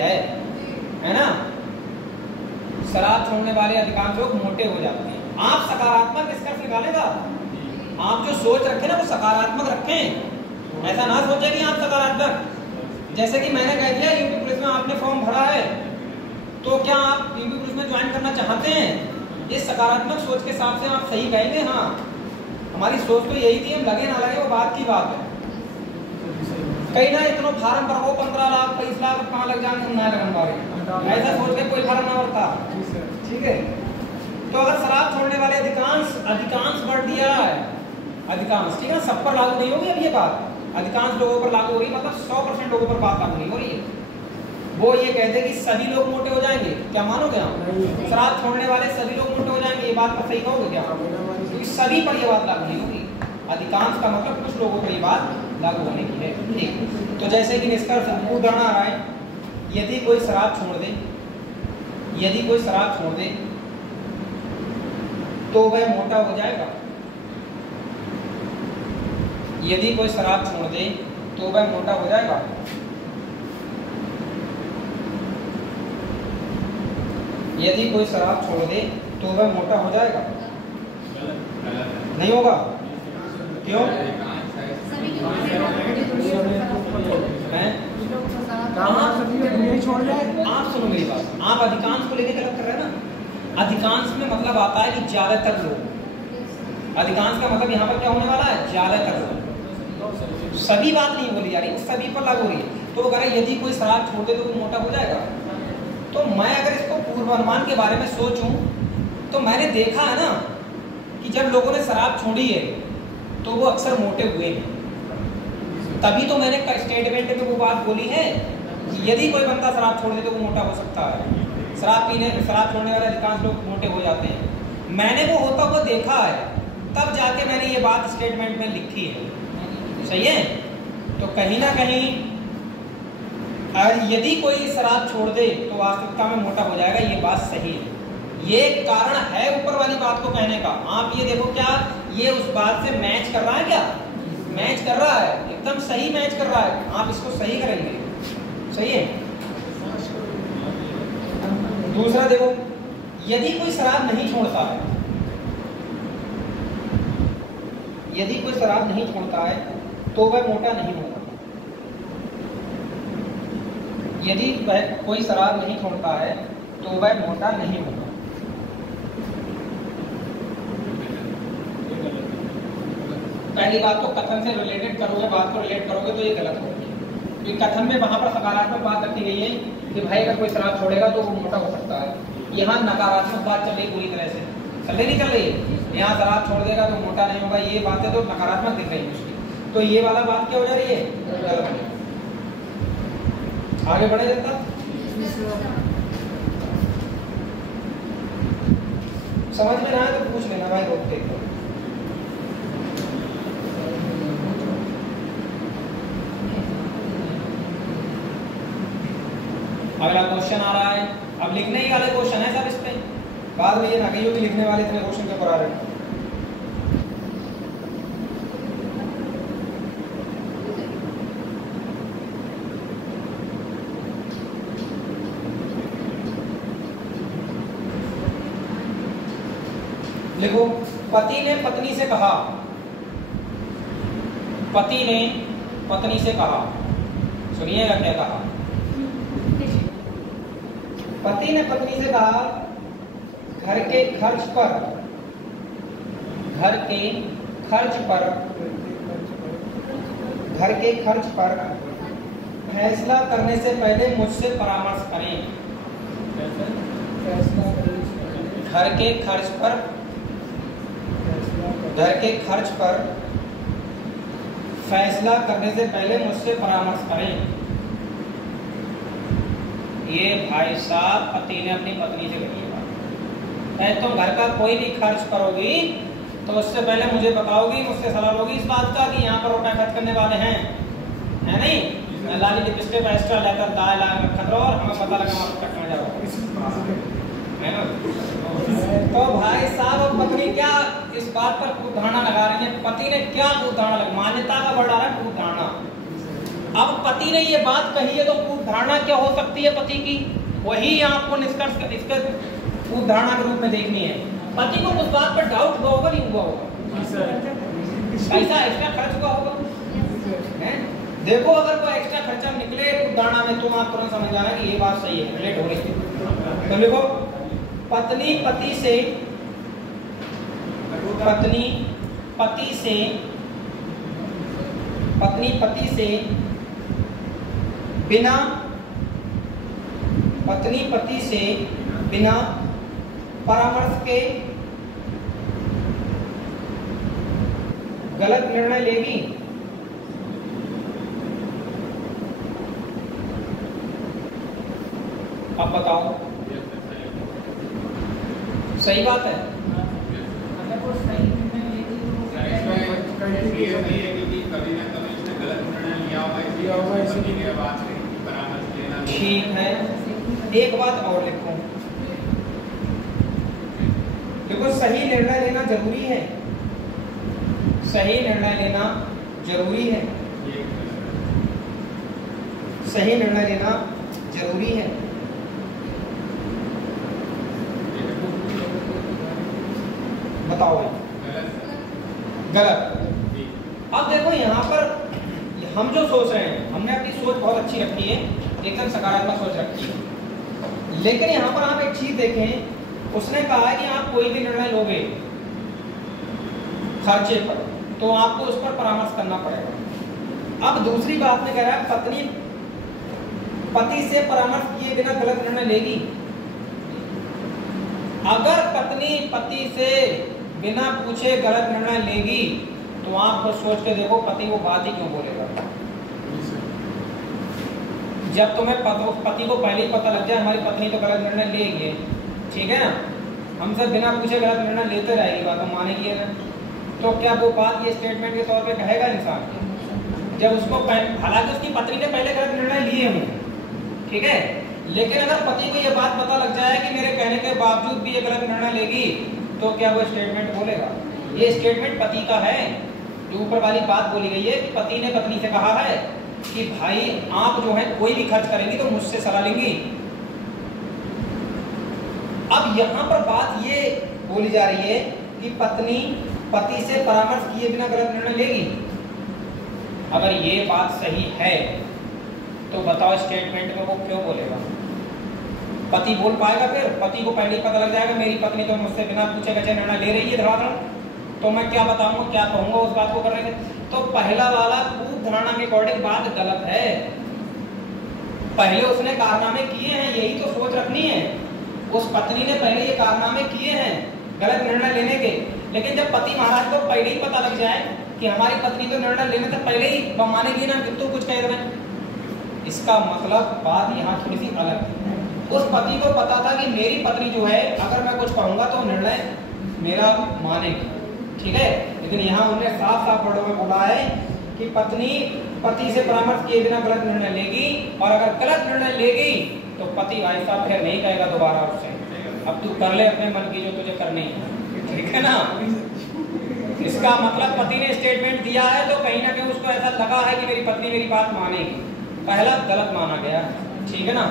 है ना, शराब छोड़ने वाले अधिकांश लोग मोटे हो जाते हैं। आप सकारात्मक निष्कर्ष निकालेगा, आप जो सोच रखे ना वो सकारात्मक रखें, ऐसा ना सोचे कि आप सकारात्मक, जैसे कि मैंने कह दिया यूपी पुलिस में आपने फॉर्म भरा है तो क्या आप यूपी पुलिस में ज्वाइन करना चाहते हैं, इस सकारात्मक सोच के हिसाब से आप सही कहेंगे। हाँ हमारी सोच तो यही थी, हम लगे ना लगे वो बात की बात है। कहीं ना इतना फार्म भरो 15 लाख 20 लाख कहाँ लग जाएंगे, ना लगन वाले ऐसा सोच के कोई फर्क ना पड़ता। ठीक है, तो अगर शराब छोड़ने वाले अधिकांश बढ़ दिया है, अधिकांश, ठीक है ना, सब पर लागू नहीं होगी अब ये बात, अधिकांश लोगों पर लागू हो रही, मतलब 100% लोगों पर बात लागू नहीं हो रही है। वो ये कहते हैं कि सभी लोग मोटे हो जाएंगे, क्या मानोगे आप? शराब छोड़ने वाले सभी लोग मोटे हो जाएंगे, ये बात पर सही कहोगे क्या? क्योंकि सभी पर ये बात लागू नहीं होगी, अधिकांश का मतलब कुछ लोगों पर ये बात लागू होने की है। ठीक, तो जैसे कि निष्कर्ष उदाहरण आ रहा है, यदि कोई शराब छोड़ दे, यदि कोई शराब छोड़ दे तो वह मोटा हो जाएगा। यदि कोई शराब छोड़ दे तो वह मोटा हो जाएगा। यदि कोई शराब छोड़ दे तो वह मोटा हो जाएगा, नहीं होगा? क्यों? आप सुनो मेरी बात, आप अधिकांश को लेके गलत कर रहे हैं ना। अधिकांश में मतलब आता है कि ज्यादातर लोग, अधिकांश का मतलब यहाँ पर क्या होने वाला है, ज्यादातर लोग। सभी बात नहीं बोली जा रही, सभी पर लागू हो रही है। तो वो कह रहे यदि कोई शराब छोड़ दे तो वो मोटा हो जाएगा। तो मैं अगर इसको पूर्वानुमान के बारे में सोचूं तो मैंने देखा है ना कि जब लोगों ने शराब छोड़ी है तो वो अक्सर मोटे हुए हैं। तभी तो मैंने स्टेटमेंट में वो बात बोली है कि यदि कोई बंदा शराब छोड़ दे तो वो मोटा हो सकता है। शराब छोड़ने वाले अधिकांश लोग मोटे हो जाते हैं। मैंने वो होता हुआ देखा है, तब जाके मैंने ये बात स्टेटमेंट में लिखी है। सही है? तो कहीं ना कहीं यदि कोई शराब छोड़ दे तो वास्तविकता में मोटा हो जाएगा, ये बात सही है। ये कारण है ऊपर वाली बात को कहने का। आप ये देखो क्या ये उस बात से मैच कर रहा है, क्या मैच कर रहा है, एकदम सही मैच कर रहा है। आप इसको सही करेंगे, सही है। दूसरा देखो, यदि कोई शराब नहीं छोड़ता है, यदि कोई शराब नहीं छोड़ता है तो वह मोटा नहीं होगा। यदि वह कोई शराब नहीं छोड़ता है तो वह मोटा नहीं होगा। पहली बात तो कथन से रिलेटेड करोगे, बात को रिलेट करोगे तो ये गलत होगी, क्योंकि कथन में वहां पर सकारात्मक बात रखी गई है कि भाई अगर कोई शराब छोड़ेगा तो वो मोटा हो सकता है। यहाँ नकारात्मक बात चल रही पूरी तरह से, चल रही नहीं चल रही। यहाँ शराब छोड़ देगा तो मोटा नहीं होगा, ये बातें तो नकारात्मक दिख रही है उसकी। तो ये वाला बात क्या हो जा रही है, गलत। आगे बढ़े जनता, समझ में ना आए तो पूछ लेना भाई, रोकते तो। अगला क्वेश्चन आ रहा है, अब लिखने ही वाले क्वेश्चन है सब इस पे, बाद में ये ना कहियो कि लिखने वाले इतने क्वेश्चन पेपर आ रहे हैं। लिखो, पति ने पत्नी से कहा, पति ने पत्नी से कहा, सुनिएगा क्या कहा। पति ने पत्नी से कहा घर के खर्च पर फैसला करने से पहले मुझसे परामर्श करें। घर के खर्च पर फैसला करने से पहले मुझसे परामर्श करें। ये भाई साहब पति ने अपनी पत्नी से कही है, तुम घर का कोई भी खर्च करोगी तो उससे पहले मुझे बताओगी, मुझसे सलाह लोगी इस बात का कि यहाँ पर रुपए खर्च करने वाले हैं, है नहीं? लाली लिपस्टिक एक्स्ट्रा लेकर दाएं लाख रखा करो और हमें पता लगा हमारा कटना जाओ, है ना? तो भाई साहब पत्नी क्या इस बात पर कूद धारणा लगा रही है? पति ने क्या कूद धारणा लगा? मान्यता का वर्ड आ रहा है कूद धारणा। अब पति ने ये बात कही है तो कूद धारणा क्या हो सकती है पति की, वही आपको निष्कर्ष इसका कूद धारणा के रूप में देखनी है। पति को उस बात पर डाउट हुआ होगा, नहीं हुआ होगा? पैसा एक्स्ट्रा खर्च हुआ होगा, है? देखो अगर कोई एक्स्ट्रा खर्चा निकले कूद धारणा में, तुम आप तुरंत समझ जाना कि ये बात सही है, रिलेट हो रही है। तो देखो पत्नी पति से बिना परामर्श के गलत निर्णय लेगी। अब बताओ सही बात है? अगर वो सही निर्णय लेगी तो ठीक है। एक बात और लिखो, देखो सही निर्णय लेना जरूरी है, सही निर्णय लेना जरूरी है, सही निर्णय लेना जरूरी है। बताओ गलत। अब देखो यहाँ पर हम जो सोच रहे हैं, हमने अपनी सोच बहुत अच्छी रखी है, एकदम सकारात्मक सोच रखी है, लेकिन यहाँ पर आप एक चीज देखें, उसने कहा है कि आप कोई भी निर्णय लोगे खर्चे पर तो आपको उस पर परामर्श करना पड़ेगा। अब दूसरी बात में कह रहा है पत्नी पति से परामर्श किए बिना गलत निर्णय लेगी। अगर पत्नी पति से बिना पूछे गलत निर्णय लेगी तो आप सोच के देखो पति वो बात ही क्यों बोलेगा। जब तुम्हें पति को पहले ही पता लग जाए हमारी पत्नी तो गलत निर्णय लेगी, ठीक है ना, हमसे बिना पूछे गलत निर्णय लेते रहेगी, बात हम मानेगी ना, तो क्या वो बात ये स्टेटमेंट के तौर पे कहेगा इंसान? जब उसको हालांकि उसकी पत्नी ने पहले गलत निर्णय लिए हों, ठीक है, लेकिन अगर पति को ये बात पता लग जाए कि मेरे कहने के बावजूद भी ये गलत निर्णय लेगी तो क्या वो स्टेटमेंट बोलेगा? ये स्टेटमेंट पति का है, जो ऊपर वाली बात बोली गई है कि पति ने पत्नी से कहा है कि भाई आप जो है कोई भी खर्च करेंगी तो मुझसे सलाह लेंगी। अब यहाँ पर बात ये बोली जा रही है कि पत्नी पति से परामर्श किए बिना गलत निर्णय लेगी। अगर ये बात सही है तो बताओ स्टेटमेंट में वो क्यों बोलेगा? पति बोल पाएगा? फिर पति को पहले ही पता लग जाएगा मेरी पत्नी तो मुझसे बिना पूछे गए निर्णय ले रही है धड़ाधड़, तो मैं क्या बताऊंगा, क्या कहूंगा उस बात को करने के? तो पहला वाला पूर्व धारणा के अकॉर्डिंग बात गलत है। पहले उसने कारनामे किए हैं, यही तो सोच रखनी है। उस पत्नी ने पहले ये कारनामे किए हैं गलत निर्णय लेने के, लेकिन जब पति महाराज को पहले ही पता लग जाए कि हमारी पत्नी तो निर्णय लेने से पहले ही मानेगी ना कि तू कुछ कह रहे, इसका मतलब बात यहाँ थोड़ी सी अलग है। उस पति को पता था कि मेरी पत्नी जो है अगर मैं कुछ कहूंगा तो निर्णय मेरा मानेगी, ठीक है, लेकिन यहाँ उन्होंने साफ साफ वर्डों में बोला है कि पत्नी पति से परामर्श किए बिना गलत निर्णय लेगी, और अगर गलत निर्णय लेगी तो पति भाई साहब फिर नहीं कहेगा दोबारा उससे, अब तू कर ले अपने मन की जो तुझे करनी है, ठीक है ना। इसका मतलब पति ने स्टेटमेंट दिया है तो कहीं ना कहीं उसको ऐसा लगा है कि मेरी पत्नी मेरी बात मानेगी, पहला गलत माना गया, ठीक है ना।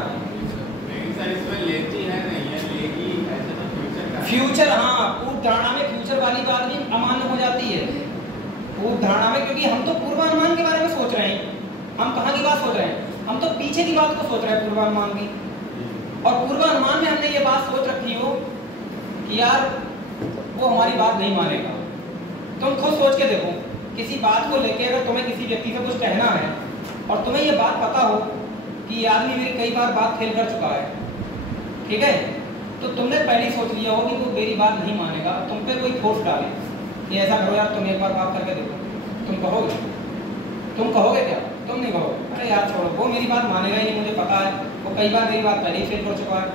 लेती है नहीं है, लेगी ऐसे तो फ्यूचर, हाँ, पूर्व धारणा में फ्यूचर वाली बात भी अमान्य हो जाती है पूर्व धारणा में, क्योंकि हम तो पूर्वानुमान के बारे में सोच रहे हैं, हम कहाँ की बात सोच रहे हैं, हम तो पीछे की बात को सोच रहे हैं पूर्वानुमान की, और पूर्वानुमान में हमने ये बात सोच रखी हो कि यार वो हमारी बात नहीं मानेगा। तुम खुद सोच के देखो, किसी बात को लेके अगर तुम्हें किसी व्यक्ति से कुछ कहना है और तुम्हें ये बात पता हो कि ये आदमी मेरी कई बार बात फेल कर चुका है, ठीक है, तो तुमने पहले ही सोच लिया हो कि वो मेरी बात नहीं मानेगा, तुम पे कोई फोर्स डाले कि ऐसा करो यार तुम एक बार बात करके देखो, तुम कहोगे? तुम कहोगे क्या? तुम नहीं कहोगे, अरे यार छोड़ो, वो मेरी बात मानेगा ही नहीं, मुझे पता है, वो कई बार मेरी बात पहले ही फेल कर चुका है।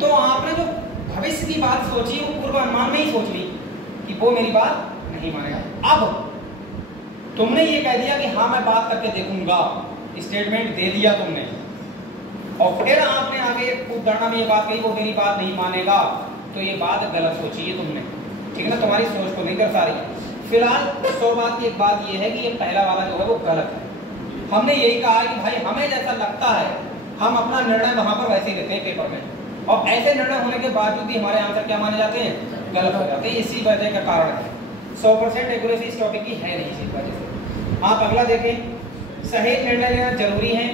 तो आपने जो भविष्य की बात सोची वो पूर्वानुमान में ही सोच ली कि वो मेरी बात नहीं मानेगा। अब तुमने ये कह दिया कि हाँ मैं बात करके देखूंगा, स्टेटमेंट दे दिया तुमने, और फिर आपने आगे उदाहरण में ये बात कही वो मेरी बात नहीं मानेगा, तो ये बात गलत सोची है तुमने, ठीक है ना, तुम्हारी सोच को नहीं दर्शा रही। फिलहाल 100 बात की एक बात ये है कि ये पहला वाला जो है वो गलत है। हमने यही कहा है कि भाई हमें जैसा लगता है हम अपना निर्णय वहां पर वैसे ही देते हैं पेपर में, और ऐसे निर्णय होने के बावजूद भी हमारे आंसर क्या माने जाते हैं? गलत हो जाते हैं। इसी वजह का कारण है 100% एक्यूरेसी इस टॉपिक की है नहीं, इसी वजह से। आप अगला देखें, सही निर्णय लेना जरूरी है।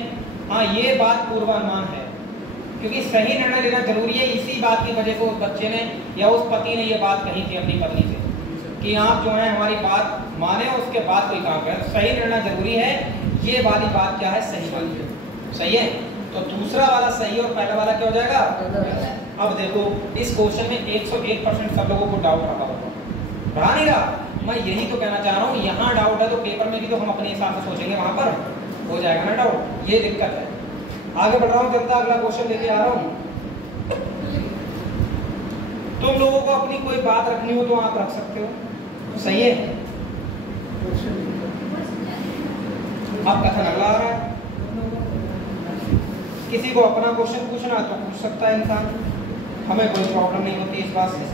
हाँ, ये बात पूर्वानुमान है, क्योंकि सही निर्णय लेना जरूरी है। इसी बात की वजह से उस बच्चे ने या उस पति ने ये बात कही थी अपनी पत्नी से कि आप जो है हमारी बात माने और उसके बाद कोई काम करें। सही निर्णय जरूरी है, ये वाली बात क्या है? सही बात है, सही है। तो दूसरा वाला सही और पहला वाला क्या हो जाएगा? अब देखो इस क्वेश्चन में 101% सब लोगों को डाउट रहा होगा, रहा नहीं रहा? मैं यही तो कहना चाह रहा हूँ, यहाँ डाउट है तो पेपर में भी तो हम अपने हिसाब से सोचेंगे, वहां पर हो जाएगा ना डाउट, ये दिक्कत है। आगे बढ़ रहा हूँ, जनता अगला क्वेश्चन लेके आ रहा हूँ। तुम लोगों को अपनी कोई बात रखनी हो तो आप रख सकते हो, सही है। अब कथन अगला आ रहा है, किसी को अपना क्वेश्चन पूछना तो पूछ सकता है इंसान, हमें कोई प्रॉब्लम नहीं होती इस बात से।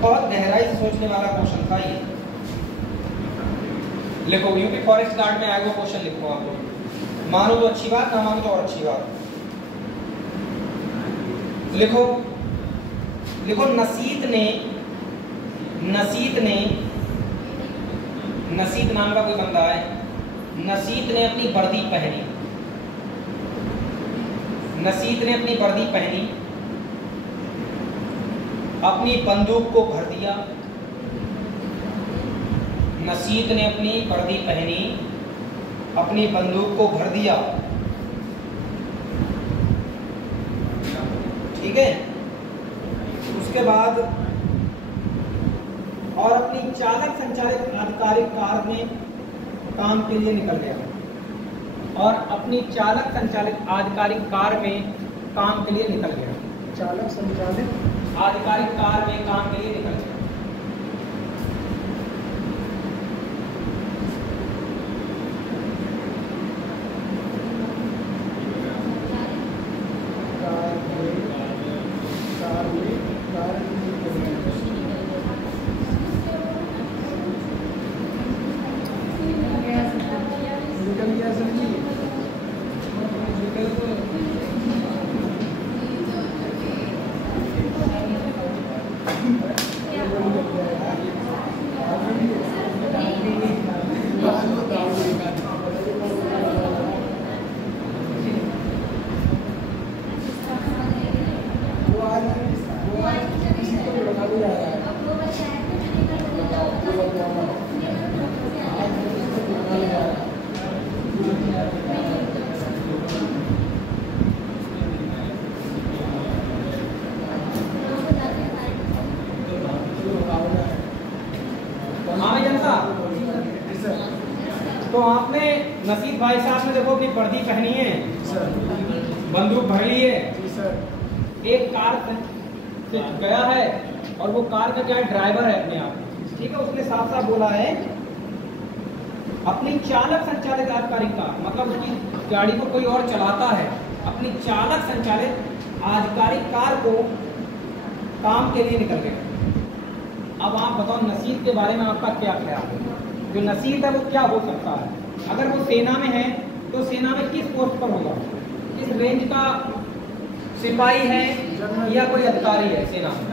बहुत गहराई से सोचने वाला क्वेश्चन था ये। लिखो, यूपी फॉरेस्ट गार्ड में आया वो क्वेश्चन लिखो आप लोग, मानो तो अच्छी बात, ना मानो तो और अच्छी बात। लिखो लिखो, नसीत नाम का कोई बंदा है, नसीत ने अपनी वर्दी पहनी, नसीत ने अपनी वर्दी पहनी, अपनी बंदूक को भर दिया। नसीत ने अपनी वर्दी पहनी, अपनी बंदूक को भर दिया, ठीक है। उसके बाद और अपनी चालक संचालित आधिकारिक कार में काम के लिए निकल गया, और अपनी चालक संचालित आधिकारिक कार में काम के लिए निकल गया। चालक संचालित आधिकारिक कार में काम के लिए निकल गया। तो आपने नसीब भाई साहब ने देखो अपनी वर्दी पहनी है, बंदूक भर ली है, एक कार से गया है और वो कार का क्या है, ड्राइवर है अपने आप, ठीक है। उसने साफ साफ बोला है अपनी चालक संचालित आधिकारिक कार, मतलब उसकी गाड़ी को कोई और चलाता है, अपनी चालक संचालित आधिकारिक कार को काम के लिए निकल गया। अब आप बताओ नसीब के बारे में आपका क्या ख्याल है? जो नसीब है वो क्या हो सकता है? अगर वो सेना में है तो सेना में किस पोस्ट पर होगा, किस रेंज का सिपाही है या कोई अधिकारी है सेना में?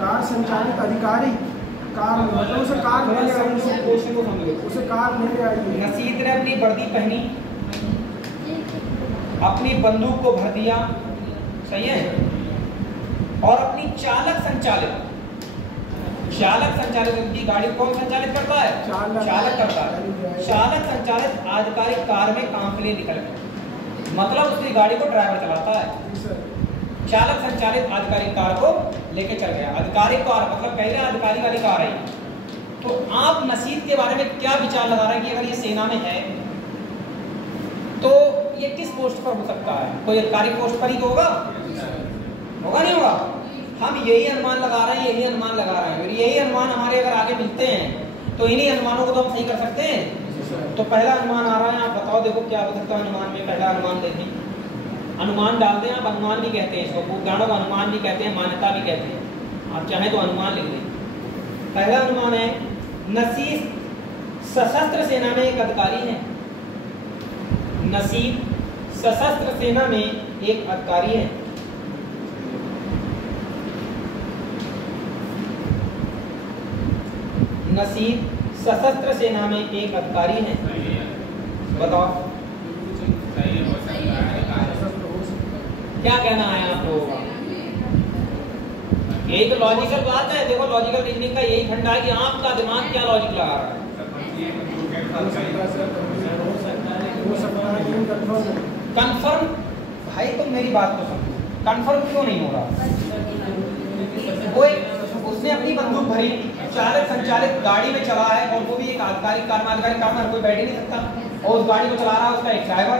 कार संचालित अधिकारी, कार मतलब उसे कार ले आई, उसे कार ले आई। नसीब ने अपनी वर्दी पहनी, अपनी बंदूक को भर दिया, सही है, और अपनी चालक संचालित उनकी गाड़ी कौन संचालित करता है? चालक करता है। चालक संचालित आधिकारिक कार में काम के लिए निकल गया। मतलब उसकी गाड़ी को ड्राइवर चलाता है। जी सर। चालक संचालित आधिकारिक कार को लेके चल गया। आधिकारिक कार मतलब कह रहे हैं अधिकारी वाली कार है। तो आप नसीब के बारे में क्या विचार लगा रहे हैं कि अगर ये सेना में है तो ये किस पोस्ट पर हो सकता है? कोई अधिकारी पोस्ट पर ही तो होगा, होगा नहीं होगा? हम यही अनुमान लगा रहे हैं, यही अनुमान लगा रहे हैं। और यही अनुमान हमारे अगर आगे मिलते हैं तो इन्हीं अनुमानों को तो हम सही कर सकते हैं। तो पहला अनुमान आ रहा है, आप बताओ देखो क्या हो सकता है अनुमान में। पहला अनुमान देखें, अनुमान डालते हैं आप, अनुमान भी कहते हैं इसको, भूतगणों को अनुमान भी कहते हैं, मान्यता भी कहते हैं, आप चाहें तो अनुमान लिख लें। पहला अनुमान है नसीब सशस्त्र सेना में एक अधिकारी है। नसीब सशस्त्र सेना में एक अधिकारी है। नसीब सशस्त्र सेना में एक अधिकारी है। बताओ क्या कहना है आप लोगों का? यही तो लॉजिकल बात है। देखो लॉजिकल रीजनिंग का यही फंडा है कि आपका दिमाग क्या लॉजिक लगा रहा है। कंफर्म भाई तुम मेरी बात को समझो, कंफर्म क्यों नहीं हो रहा? वो उसने अपनी बंदूक भरी, चालक संचालित गाड़ी में चला है और वो भी एक आधिकारिक कार में। आधिकारिक कार में कोई बैठ ही नहीं सकता और उस गाड़ी को चला रहा है उसका एक ड्राइवर।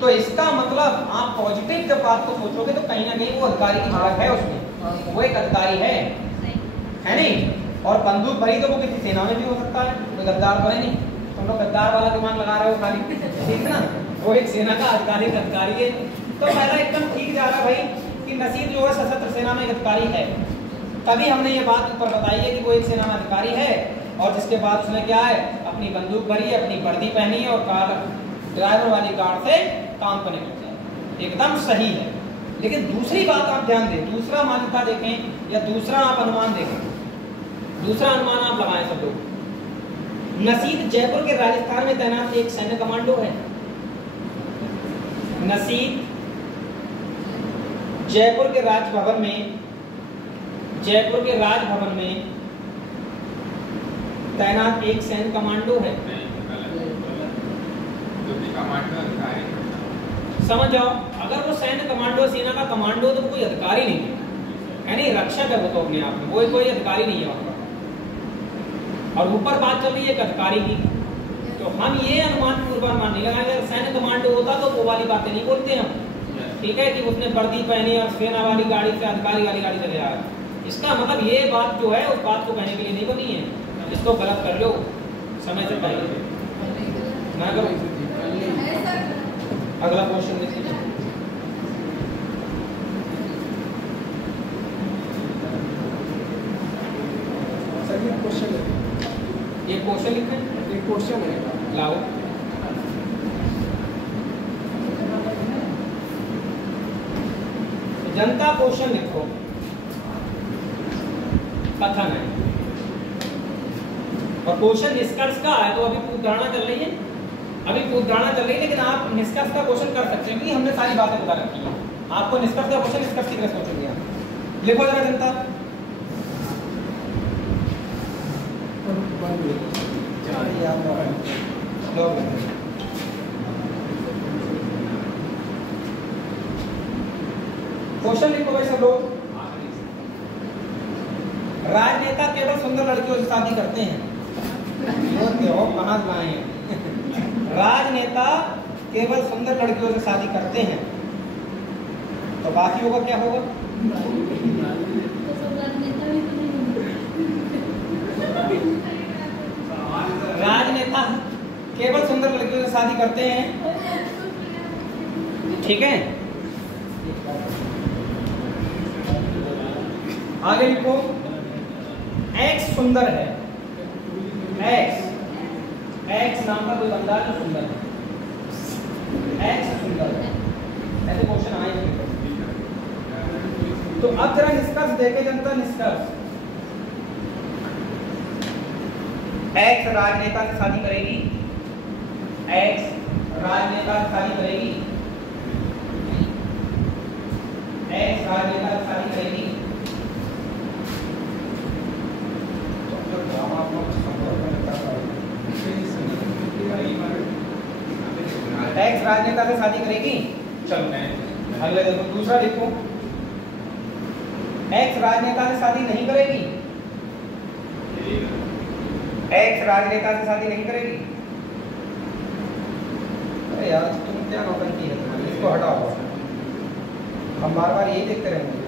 तो इसका मतलब आप पॉजिटिव जब बात को सोचोगे तो कहीं ना कहीं वो अधिकारी की झलक है उसमें, वो एक अधिकारी है नहीं? और बंदूक भरी तो वो किसी सेना में भी हो सकता है, कोई गद्दार तो है नहीं। तुम लोग गद्दार वाला दिमाग लगा रहे हो खाली, ठीक है ना? वो एक सेना का अधिकारी है। तो पहला एकदम ठीक जा रहा भाई कि नसीब जो है सशस्त्र सेना में एक अधिकारी है। तभी हमने ये बात ऊपर बताई है कि वो एक सेना में अधिकारी है और जिसके बाद उसने क्या है, अपनी बंदूक भरी है, अपनी वर्दी पहनी है और कार ड्राइवर वाली कार से काम पर निकल गया। एकदम सही है। लेकिन दूसरी बात आप ध्यान दें, दूसरा मान्यता देखें या दूसरा आप अनुमान देखें। दूसरा अनुमान आप लगाएं सब लोग। नसीब जयपुर के राजस्थान में तैनात एक सैन्य कमांडो है। नसीब जयपुर के राजभवन में तैनात एक सैन्य कमांडो है। समझ जाओ, अगर वो सैन्य कमांडो सेना का कमांडो तो कोई अधिकारी नहीं है, यानी रक्षक है वो तो अपने आप में, वो कोई अधिकारी नहीं है वहां पर। और ऊपर बात चल रही है एक अधिकारी की, तो हम ये अनुमान पूर्वानुमान नहीं लगाएंगे। अगर सैन्य कमांडो होता तो वो वाली बातें नहीं बोलते हम, ठीक है, कि उसने वर्दी पहनी और सेना वाली गाड़ी से अधिकारी वाली गाड़ी चले आया। इसका मतलब ये बात जो है उस बात को कहने के लिए नहीं बनी है। इसको गलत कर लो समय से पहले ना करो। अगला क्वेश्चन देखिए। सर ये क्वेश्चन है, ये क्वेश्चन लिखें, एक क्वेश्चन है, लाओ। जनता क्वेश्चन लिखो, कथन है और क्वेश्चन निष्कर्ष का है। तो अभी पूर्वधारणा चल रही है, लेकिन आप निष्कर्ष का क्वेश्चन कर सकते हैं क्योंकि हमने सारी बातें बता रखी हैं। आपको निष्कर्ष का क्वेश्चन निष्कर्ष की तरह सोचेंगे आप। लिखो जरा जनता। क्वेश्चन लिखो भाई सब लोग। राजनेता केवल सुंदर लड़कियों से शादी करते हैं। कहां लाए हैं? राजनेता केवल सुंदर लड़कियों से शादी करते हैं, तो बाकियों का क्या होगा? राजनेता केवल सुंदर लड़कियों से शादी करते हैं, ठीक है। आगे लिखो, एक्स सुंदर है। एक्स नाम का कोई बंदा जो सुंदर है, एक्स सुंदर है, ऐसे क्वेश्चन आएंगे। तो अब जरा निष्कर्ष देखे जनता। निष्कर्ष, एक्स राजनेता से शादी करेगी, एक्स राजनेता से शादी करेगी, एक्स राजनेता से शादी करेगी। एक्स राजनेता से शादी करेगी। चलो अगले देखो, दूसरा देखो, एक्स राजनेता से शादी नहीं करेगी, एक्स राजनेता से शादी नहीं करेगी। अरे यार तुम क्या नौटंकी है तुम्हारी, इसको हटाओ, हम बार बार यही देखते रहेंगे।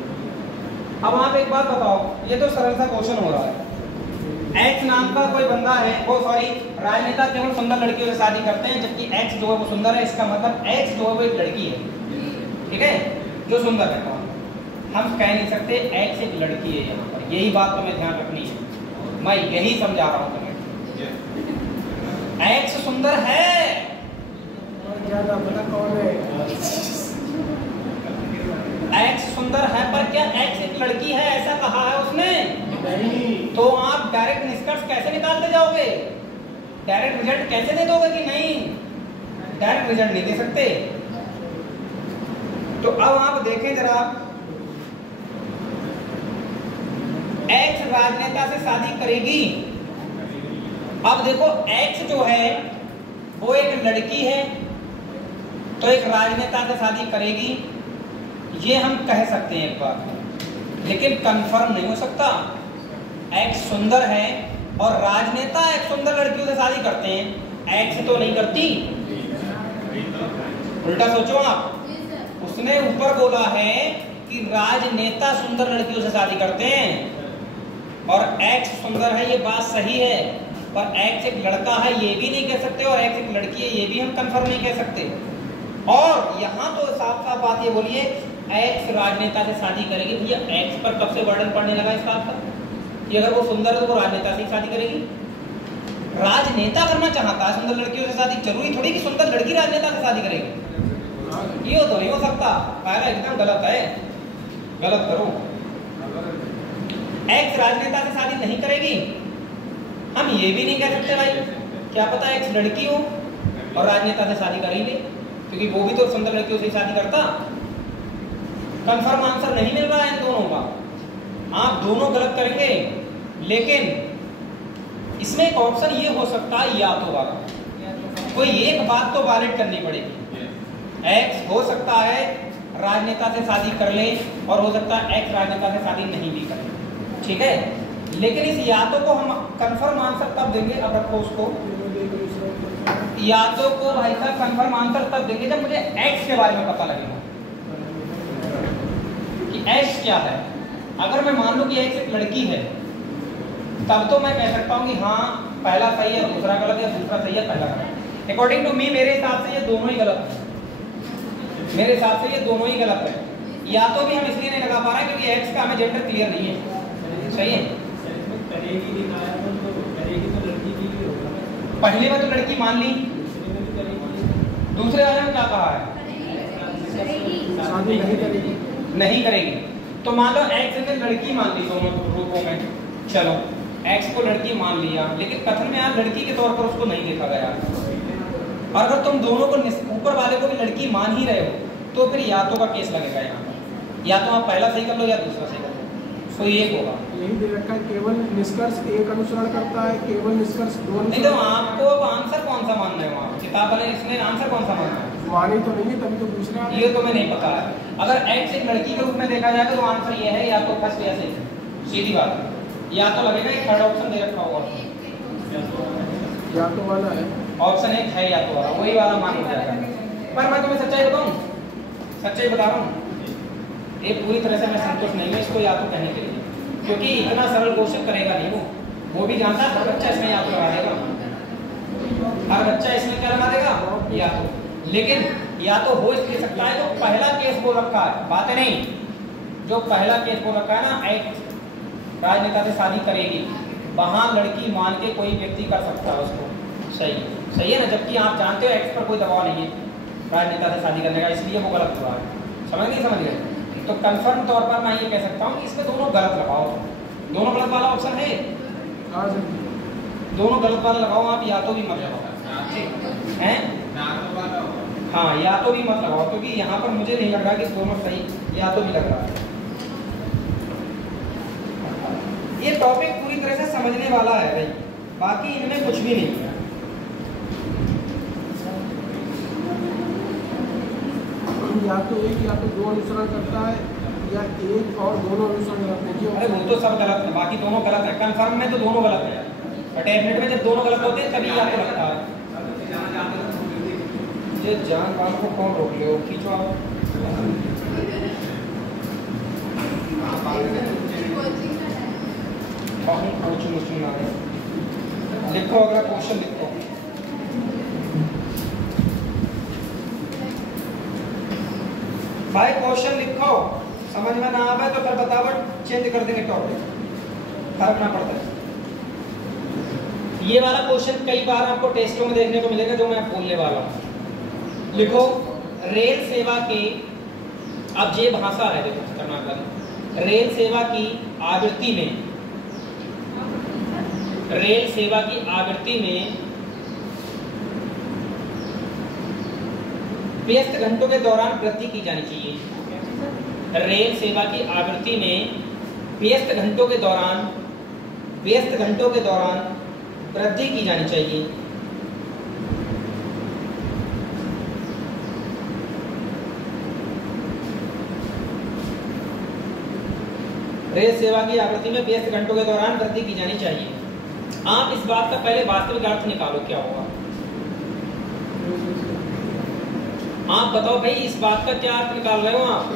अब आप एक बात बताओ, ये तो सरल सा क्वेश्चन हो रहा है, एक्स नाम का कोई बंदा है, वो सॉरी राजनेता केवल सुंदर लड़कियों से शादी करते हैं, जबकि एक्स जो है वो सुंदर है, इसका मतलब एक्स जो है वो एक लड़की है, ठीक है, जो सुंदर है। हम कह नहीं सकते एक्स एक लड़की है, यहाँ पर यही बात तुम्हें ध्यान रखनी है, मैं यही समझा रहा हूँ तुम्हें। एक्स सुंदर है, क्या पता कौन है, एक्स सुंदर है, पर क्या एक्स एक लड़की है ऐसा कहा है उसने? नहीं। तो आप डायरेक्ट निष्कर्ष कैसे निकालते जाओगे, डायरेक्ट रिजल्ट कैसे दे दोगे कि नहीं? डायरेक्ट रिजल्ट नहीं दे सकते। तो अब आप देखें जरा, एक्स राजनेता से शादी करेगी। अब देखो एक्स जो है वो एक लड़की है, तो एक राजनेता से शादी करेगी, ये हम कह सकते हैं एक बात, लेकिन कंफर्म नहीं हो सकता। एक्स सुंदर है और राजनेता एक सुंदर लड़कियों से शादी करते हैं, एक्स तो नहीं करती। उल्टा सोचो आप, उसने ऊपर बोला है कि राजनेता सुंदर लड़कियों से शादी करते हैं और एक्स सुंदर है, ये बात सही है, पर एक्स एक लड़का है ये भी नहीं कह सकते, और एक्स एक लड़की है ये भी हम कंफर्म नहीं कह सकते। और यहाँ तो साफ साफ बात ये बोलिए, एक्स राजनेता से शादी करेगी। भैया एक्स पर कब से वर्डन पड़ने लगा इस बात का कि अगर वो सुंदर है तो वो राजनेता से शादी करेगी? राजनेता करना चाहता है सुंदर लड़कियों से शादी, जरूरी थोड़ी कि सुंदर लड़की राजनेता से शादी करेगी, ये तो नहीं हो सकता, पहला एकदम गलत है, गलत करो। एक्स राजनेता से शादी नहीं करेगी, हम ये भी नहीं कह सकते भाई, क्या पता एक्स लड़की हो और राजनेता से शादी करेंगे, क्योंकि वो भी तो सुंदर लड़कियों से शादी करता। कंफर्म आंसर नहीं मिल रहा है इन दोनों का, आप दोनों गलत करेंगे। लेकिन इसमें एक ऑप्शन ये हो सकता है, या तो वाला कोई एक बात तो वैलिड करनी पड़ेगी, एक्स हो सकता है राजनेता से शादी कर ले और हो सकता है एक्स राजनेता से शादी नहीं भी करे, ठीक है। लेकिन इस या तो को हम कंफर्म आंसर तब देंगे, अब रखो उसको, या तो को भाई साहब कंफर्म आंसर तब देंगे जब मुझे एक्स के बारे में पता लगेगा कि एक्स क्या है। अगर मैं मान लूं कि एक्स एक लड़की है, तब तो मैं कह सकता हूं कि हाँ पहला सही है दूसरा गलत है, दूसरा सही है पहला गलत। अकॉर्डिंग टू मी, मेरे हिसाब से ये दोनों ही गलत है, मेरे हिसाब से ये दोनों ही गलत है। या तो भी हम इसलिए नहीं लगा पा रहे क्योंकि एक्स का हमें जेंडर क्लियर नहीं है, सही है। पहले में तो लड़की मान ली, दूसरे वाले में क्या कहा है? शादी नहीं करेगी, नहीं करेगी। तो मान लो एक्स ने लड़की मान ली दोनों रूपों में, चलो एक्स को लड़की मान लिया, लेकिन कथन में यहाँ लड़की के तौर पर उसको नहीं देखा गया। और अगर तुम दोनों को ऊपर वाले को भी लड़की मान ही रहे हो, तो फिर या तो का केस लगेगा यहाँ, या तो आप पहला सही कर लो या दूसरा सही कर लो, कोई एक होगा। यही दे रखा है, केवल निष्कर्ष एक अनुसरण करता है, केवल निष्कर्ष दो। नहीं तो आपको अब आंसर कौन सा मानना है, वहाँ किताब वाले इसमें आंसर कौन सा मानना है? मानी तो नहीं है, तभी तो दूसरा ये तो मैं नहीं पता है। अगर एक्स एक लड़की के रूप में देखा जाए तो आंसर ये है, या तो फर्स्ट या सेकंड, सीधी बात है। या तो लगेगा एक थर्ड ऑप्शन दे रखा होगा, या तो वाला है, ऑप्शन एक है या तो वाला, वही वाला मान हो जाएगा। पर मैं तुम्हें सच्चाई बताऊं, सच्चाई बता रहा हूँ, ये पूरी तरह से मैं संतुष्ट नहीं हूँ इसको या तो कहने के लिए, क्योंकि इतना सरल क्वेश्चन करेगा नहीं वो भी जानता है हर बच्चा इसमें या तो लगा देगा, हर बच्चा इसमें क्या लगा देगा, या तो। लेकिन या तो हो इसलिए सकता है जो पहला केस बोल रखा है, बात है नहीं, जो पहला केस बोल रखा है ना, एक राजनेता से शादी करेगी, वहां लड़की मान के कोई व्यक्ति कर सकता है उसको, सही है ना। जबकि आप जानते हो एक्स पर कोई दबाव नहीं है राजनेता से शादी करने का, इसलिए वो गलत हुआ है। समझ गए? तो कंफर्म तौर पर मैं ये कह सकता हूँ कि इसमें दोनों गलत लगाओ, दोनों गलत वाला ऑप्शन है, दोनों गलत वाला लगाओ आप, या तो भी मत लगाओ, हैं? हाँ, या तो भी मत लगाओ, क्योंकि यहाँ पर मुझे नहीं लग रहा कि दोनों सही, या तो भी लग रहा है। ये टॉपिक पूरी तरह से समझने वाला है भाई, बाकी इनमें कुछ भी नहीं है। या तो दो अनुसरण करता है या एक और दोनों अनुसरण करते हैं। अरे वो तो सब गलत है, बाकी दोनों गलत है। कंफर्म में तो दोनों गलत है, और डेफिनेट में जब दोनों गलत होते हैं तभी आपको लगता है। ये जान बान को कौन रोक ले, खींचो आप। लिखो अगला क्वेश्चन लिखो। भाई क्वेश्चन लिखो, समझ में ना आवे तो फिर बतावट चेंज कर देंगे, टॉपिक फर्क ना पड़ता है। ये वाला क्वेश्चन कई बार आपको टेस्टों में देखने को मिलेगा, जो मैं बोलने वाला हूँ। लिखो रेल सेवा के, अब ये भाषा है, देखो खतरनाक। रेल सेवा की आवृत्ति में, रेल सेवा की आवृत्ति में व्यस्त घंटों के दौरान वृद्धि की जानी चाहिए। रेल सेवा की आवृत्ति में व्यस्त घंटों के दौरान वृद्धि की जानी चाहिए। रेल सेवा की आवृत्ति में व्यस्त घंटों के दौरान वृद्धि की जानी चाहिए। आप इस बात का पहले वास्तविक अर्थ निकालो, क्या होगा? आप बताओ भाई, इस बात का क्या अर्थ निकाल रहे हो आप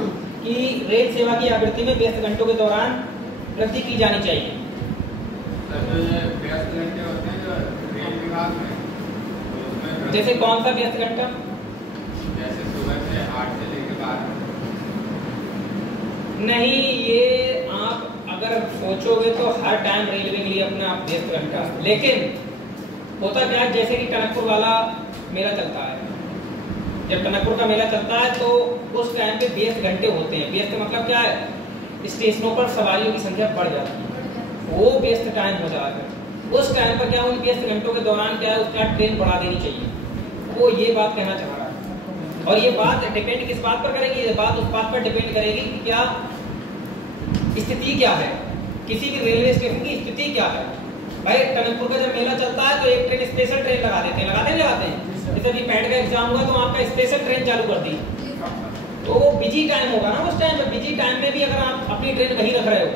कि रेल सेवा की आवृत्ति में व्यस्त घंटों के दौरान वृद्धि की जानी चाहिए? व्यस्त घंटे होते हैं जो रेल विभाग में, जैसे कौन सा व्यस्त घंटा? जैसे सुबह से 8 से लेकर 12। नहीं, ये आप अगर सोचोगे तो हर टाइम रेलवे के लिए अपना आप व्यस्त घंटा, लेकिन होता क्या है, जैसे कि टनकपुर वाला मेला चलता है, जब टनकपुर का मेला चलता है तो उस टाइम पे व्यस्त घंटे होते हैं। व्यस्त मतलब क्या है, स्टेशनों पर सवारियों की संख्या बढ़ जाती है, वो व्यस्त टाइम हो जाता है। उस टाइम पर क्या, उन व्यस्त घंटों के दौरान क्या है, उसका ट्रेन बढ़ा देनी चाहिए। वो ये बात कहना चाह रहा है, और ये बात डिपेंड किस बात पर करेगी? ये बात उस बात पर डिपेंड करेगी कि क्या स्थिति क्या है, किसी भी रेलवे स्टेशन की स्थिति क्या है। भाई टनकपुर का जब मेला चलता है तो एक ट्रेन स्पेशल ट्रेन लगा देते हैं, लगाते हैं। जैसे अभी पैट का एग्जाम हुआ तो आपका स्पेशल ट्रेन चालू कर दी, तो वो बिजी टाइम होगा ना। उस टाइम पे बिजी टाइम में भी अगर आप अपनी ट्रेन कहीं रख रहे हो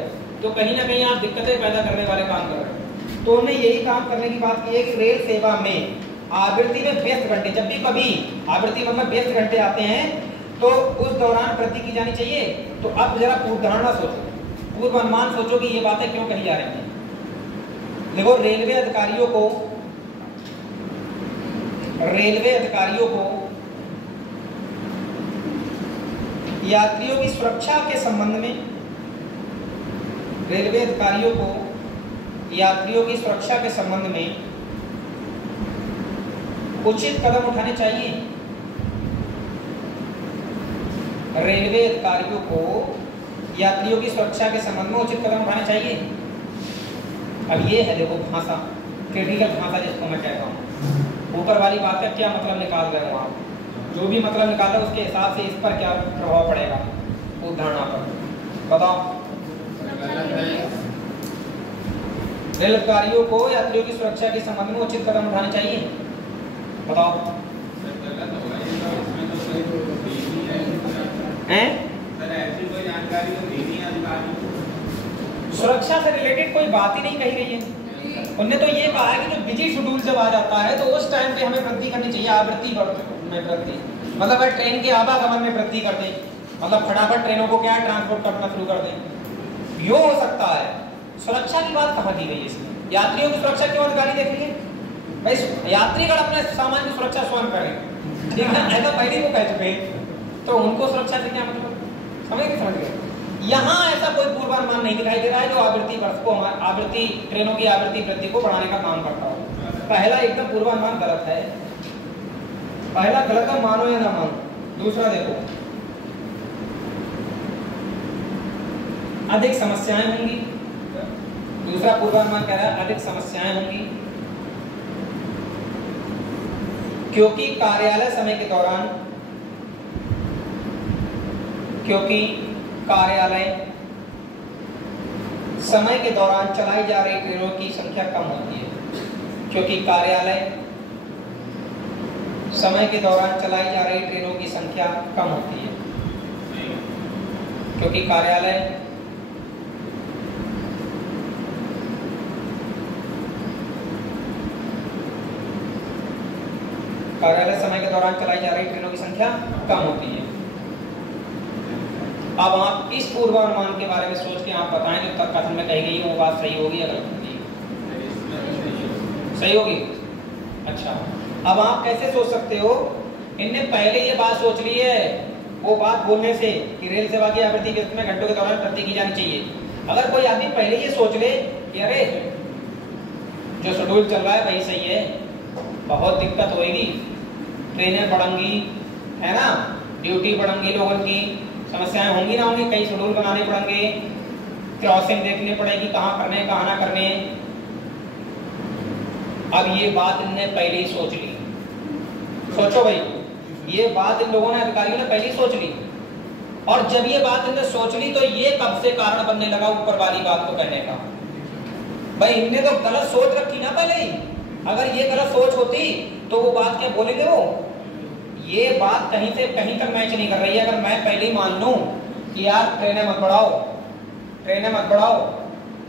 तो कहीं ना कहीं आप दिक्कतें पैदा करने वाले काम कर रहे हो। तो उन्होंने यही काम करने की बात की है कि रेल सेवा में आवृत्ति में व्यस्त घंटे, जब भी कभी आवृत्ति मतलब व्यस्त घंटे आते हैं तो उस दौरान वृद्धि की जानी चाहिए। तो अब जरा पूर्वधारणा सोचो, पूर्व अनुमान सोचो कि ये बातें क्यों कही जा रही हैं। देखो, रेलवे अधिकारियों को यात्रियों की सुरक्षा के संबंध में, रेलवे अधिकारियों को यात्रियों की सुरक्षा के संबंध में उचित कदम उठाने चाहिए। रेलवे अधिकारियों को यात्रियों की सुरक्षा के संबंध में उचित कदम उठाने चाहिए। अब ये है, देखो भाषा, क्रिटिकल भाषा जिसको मैं कहता हूँ। ऊपर वाली बात का क्या मतलब निकाल रहे हो आप? जो भी मतलब निकाला उसके हिसाब से इस पर क्या प्रभाव पड़ेगा उदाहरण पर बताओ। रेल अधिकारियों को यात्रियों की सुरक्षा के संबंध में उचित कदम उठाने चाहिए, बताओ। सुरक्षा से रिलेटेड कोई बात ही नहीं कही गई है। उन्होंने तो ये कहा है कि जो बिजी शेड्यूल जब आ जाता है तो उस टाइम पे हमें वृद्धि करनी चाहिए, आवृत्ति में वृद्धि। मतलब ट्रेन के आवागमन में वृद्धि कर दें, मतलब फटाफट ट्रेनों को क्या ट्रांसपोर्ट करना शुरू कर दें। यो हो सकता है। सुरक्षा की बात कहाँ की गई है इसमें? यात्रियों की सुरक्षा क्यों अधिकारी देख रही है? भाई यात्रीगण अपने सामान की सुरक्षा स्वयं करें, ठीक है, ऐसा पहले वो कह चुके, तो उनको सुरक्षा से क्या मतलब, समझ गए? यहाँ ऐसा कोई पूर्वानुमान नहीं दिखाई दे रहा है जो आवृत्ति वर्ष को, आवृत्ति ट्रेनों की आवृत्ति वृद्धि को बढ़ाने का काम करता हो। पहला एकदम पूर्वानुमान गलत है, पहला गलत है, मानो या ना मानो। दूसरा देखो, अधिक समस्याएं होंगी। दूसरा पूर्वानुमान कह रहा है अधिक समस्याएं होंगी क्योंकि कार्यालय समय के दौरान, क्योंकि कार्यालय समय के दौरान चलाई जा रही ट्रेनों की संख्या कम होती है। क्योंकि कार्यालय समय के दौरान चलाई जा रही ट्रेनों की संख्या कम होती है। क्योंकि कार्यालय समय के दौरान चलाई जा रही ट्रेनों की संख्या कम होती है। अब आप इस पूर्वानुमान के बारे में सोच के आप बताएं जो तक कथन में कही गई वो बात सही होगी या गलत होगी? सही होगी। अच्छा, अब आप कैसे सोच सकते हो? इनने पहले ये बात सोच ली है वो बात बोलने से कि रेल सेवा की आवृत्ति कितने घंटों के दौरान प्रति की जानी चाहिए। अगर कोई आदमी पहले ये सोच ले कि अरे जो शेड्यूल चल रहा है वही सही है, बहुत दिक्कत होगी, ट्रेनें बढ़ेंगी, है ना, ड्यूटी बढ़ेंगी, लोगों की समस्याएं होंगी ना होंगी, कई शेड्यूल बनाने पड़ेंगे, क्रॉसिंग देखनी पड़ेगी, कहाँ करने कहाँ ना करने। अब ये बात इनने पहले ही सोच ली। सोचो भाई, ये बात इन लोगों ने, अधिकारियों ने पहले ही सोच ली। और जब ये बात इनने सोच ली तो ये कब से कारण बनने लगा ऊपर वाली बात को कहने का? भाई इनने तो गलत सोच रखी ना पहले ही। अगर ये गलत सोच होती तो वो बात क्या बोलेंगे वो? ये बात कहीं से कहीं तक मैच नहीं कर रही है। अगर मैं पहले ही मान लूं कि यार ट्रेनें मत बढ़ाओ,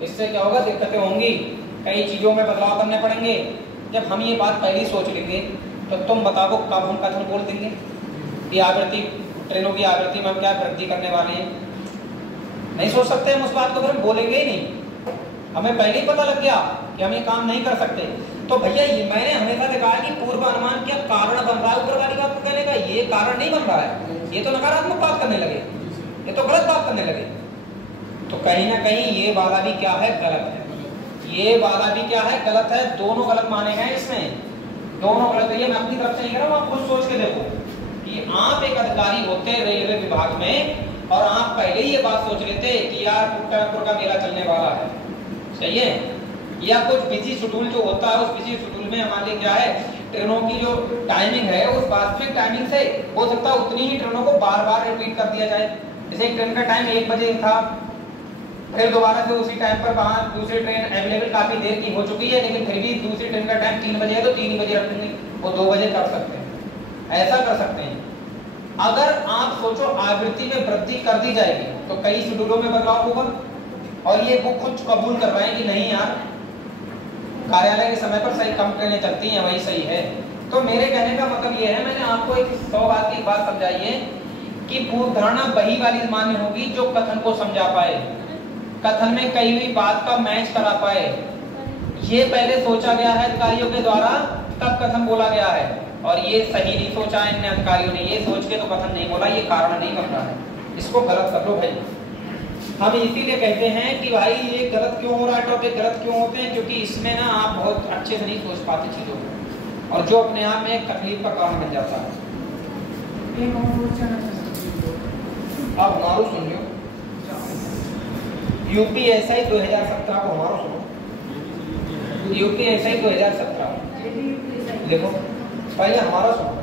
इससे क्या होगा, दिक्कतें होंगी, कई चीजों में बदलाव करने पड़ेंगे। जब हम ये बात पहले ही सोच लेंगे तो तुम बताओ कब हम कथन बोल देंगे कि आवृत्ति, ट्रेनों की आवृत्ति में हम क्या वृद्धि करने वाले हैं? नहीं सोच सकते हम उस बात को, फिर हम बोलेंगे ही नहीं। हमें पहले ही पता लग गया कि हम ये काम नहीं कर सकते। तो भैया ये मैंने हमेशा देखा है कि पूर्वानुमान क्या कारण बन रहा है ऊपर वाली बात को कहने का? ये कारण नहीं बन रहा है, ये तो नकारात्मक बात करने लगे, ये तो गलत बात करने लगे। तो कहीं ना कहीं ये वाला भी क्या है, गलत है। ये वाला भी क्या है, गलत है। दोनों गलत माने गए इसमें, दोनों गलत है। ये मैं अपनी तरफ से नहीं कर रहा हूँ, आप खुद सोच के देखो कि आप एक अधिकारी होते हैं रेलवे विभाग में और आप पहले ही ये बात सोच लेते कि यार टूटापुर का मेला चलने वाला है, सही है, या कुछ बिजी शेड्यूल जो होता है उस बिजी शेड्यूल में हमारे क्या है, ट्रेनों की जो टाइमिंग है उस वास्तविक टाइमिंग से हो सकता है उतनी ही ट्रेनों को बार बार रिपीट कर दिया जाए। जैसे ट्रेन का टाइम 1 बजे था, फिर दोबारा से उसी टाइम पर वहां दूसरी ट्रेन अवेलेबल काफी देर की हो चुकी है, लेकिन फिर भी दूसरी ट्रेन का टाइम 3 बजे है तो 3 बजे रखेंगे, वो 2 बजे कर सकते हैं, ऐसा कर सकते हैं। अगर आप सोचो आवृत्ति में वृद्धि कर दी जाएगी तो कई शेड्यूलों में बदलाव होगा और ये वो खुद कबूल कर रहे हैं कि नहीं यार कार्यालय के समय पर सही कम ट्रेनें चलती हैं, वही सही है। तो मेरे कहने का मतलब ये है, मैंने आपको एक 100 बात की बात समझाई है कि पूर्व धारणा वही वाली मान्य होगी जो कथन को समझा पाए, कथन में कही हुई बात का मैच करा पाए। ये पहले सोचा गया है अधिकारियों के द्वारा, तब कथन बोला गया है, और ये सही नहीं सोचा है इन अधिकारियों ने, ये सोच के तो कथन नहीं बोला, ये कारण नहीं बन रहा है, इसको गलत कर लो भाई। हम इसीलिए कहते हैं कि भाई ये गलत क्यों हो रहा है, टॉपिक गलत क्यों होते हैं, क्योंकि इसमें ना आप बहुत अच्छे से नहीं सोच पाते चीजों को, और जो अपने आप में एक तकलीफ का कारण बन जाता है। अब हमारो सुन लो, यूपीएसआई 2017 को हमारा सुनो, यूपीएसआई 2017 देखो, पहले हमारा सुनो।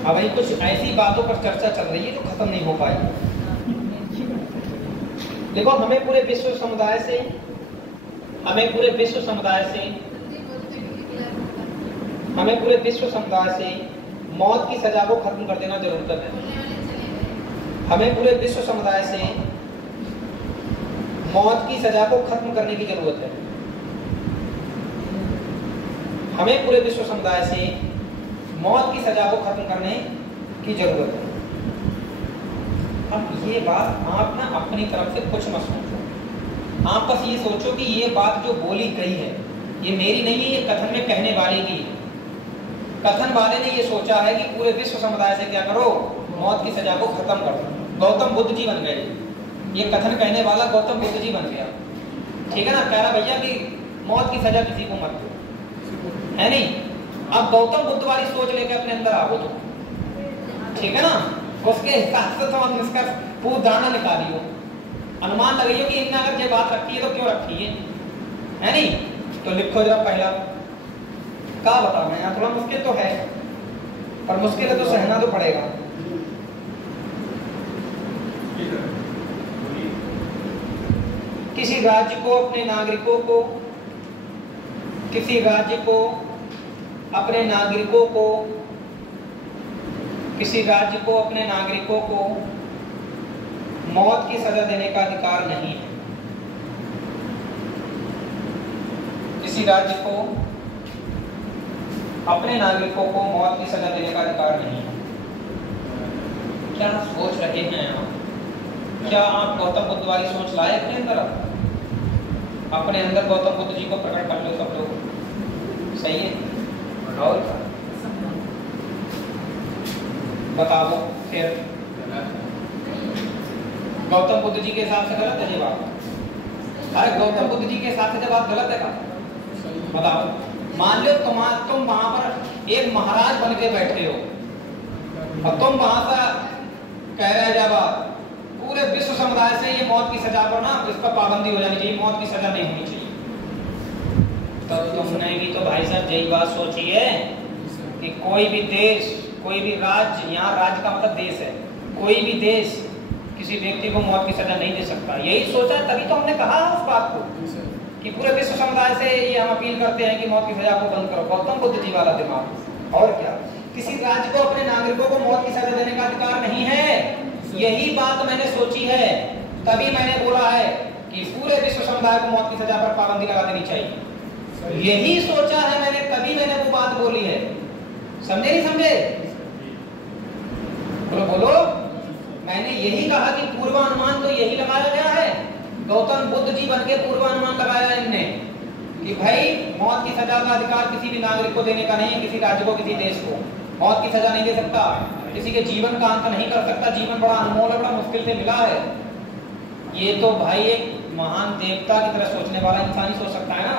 अब भाई कुछ ऐसी बातों पर चर्चा चल रही है जो खत्म नहीं हो पाई। देखो हमें पूरे विश्व समुदाय से मौत की सजा को खत्म कर देना जरूरत है। हमें पूरे विश्व समुदाय से मौत की सजा को खत्म करने की जरूरत है। हमें पूरे विश्व समुदाय से मौत की सजा को खत्म करने की जरूरत है। अब ये बात आप ना अपनी तरफ से कुछ मत सोचो, आप बस ये सोचो कि ये बात जो बोली गई है ये मेरी नहीं है, ये कथन में कहने वाले की। कथन वाले ने ये सोचा है कि पूरे विश्व समुदाय से क्या करो, मौत की सजा को खत्म कर दो। गौतम बुद्ध जी बन गए, ये कथन कहने वाला गौतम बुद्ध जी बन गया, ठीक है ना। कह रहा भैया कि मौत की सजा किसी को मत दो, है नहीं। अब गौतम बुद्ध वाली सोच लेके अपने अंदर आओ तो, ठीक है ना, उसके हिसाब से तो हम निष्कर्ष पूर्व धारणा निकालियो, अनुमान लगाइए कि इनने अगर ये बात रखी है तो क्यों रखी है नहीं। तो लिखो जरा पहला, क्या बताना है, थोड़ा मुश्किल तो है पर मुश्किल है तो सहना तो पड़ेगा। किसी राज्य को अपने नागरिकों को किसी राज्य को अपने नागरिकों को मौत की सजा देने का अधिकार नहीं है। किसी राज्य को अपने नागरिकों को मौत की सजा देने का अधिकार नहीं है। क्या सोच रहे हैं आप? क्या आप गौतम बुद्ध वाली सोच लाए अपने अंदर? अपने अंदर गौतम बुद्ध जी को प्रकट कर लो सब लोग। सही है? और बताओ फिर गौतम बुद्ध जी के हिसाब से गलत है ये बात? अरे गौतम बुद्ध जी के हिसाब से जब बात गलत है का बताओ। मान लो तुम वहां पर एक महाराज बन के बैठे हो और तुम वहां से कह रहे जब पूरे विश्व समुदाय से ये मौत की सजा पर ना इस पर पाबंदी हो जानी चाहिए, मौत की सजा नहीं होनी चाहिए। तब तुमने भी तो भाई साहब यही बात सोची है कि कोई भी देश, कोई भी राज्य, यहाँ राज्य का मतलब देश है, कोई भी देश किसी व्यक्ति को मौत की सजा नहीं दे सकता। यही सोचा, तभी तो हमने कहा उस बात को कि पूरे विश्व समुदाय से ये हम अपील करते हैं कि मौत की सजा को बंद करो। गौतम बुद्ध जी वाला दिमाग। और क्या, किसी राज्य को अपने नागरिकों को मौत की सजा देने का अधिकार नहीं है। यही बात मैंने सोची है, तभी मैंने बोला है कि पूरे विश्व समुदाय को मौत की सजा पर पाबंदी लगा देनी चाहिए। यही सोचा है मैंने, तभी मैंने वो बात बोली है। समझे नहीं समझे? बोलो बोलो। मैंने यही कहा कि पूर्वानुमान तो यही लगाया गया है। गौतम बुद्ध जी बन के पूर्वानुमान लगाया है इनने कि भाई मौत की सजा का अधिकार किसी भी नागरिक को देने का नहीं है। किसी राज्य को, किसी देश को मौत की सजा नहीं दे सकता, किसी के जीवन का अंत नहीं कर सकता। जीवन बड़ा अनमोल है, बड़ा मुश्किल से मिला है। ये तो भाई एक महान देवता की तरह सोचने वाला इंसान ही सोच सकता है ना।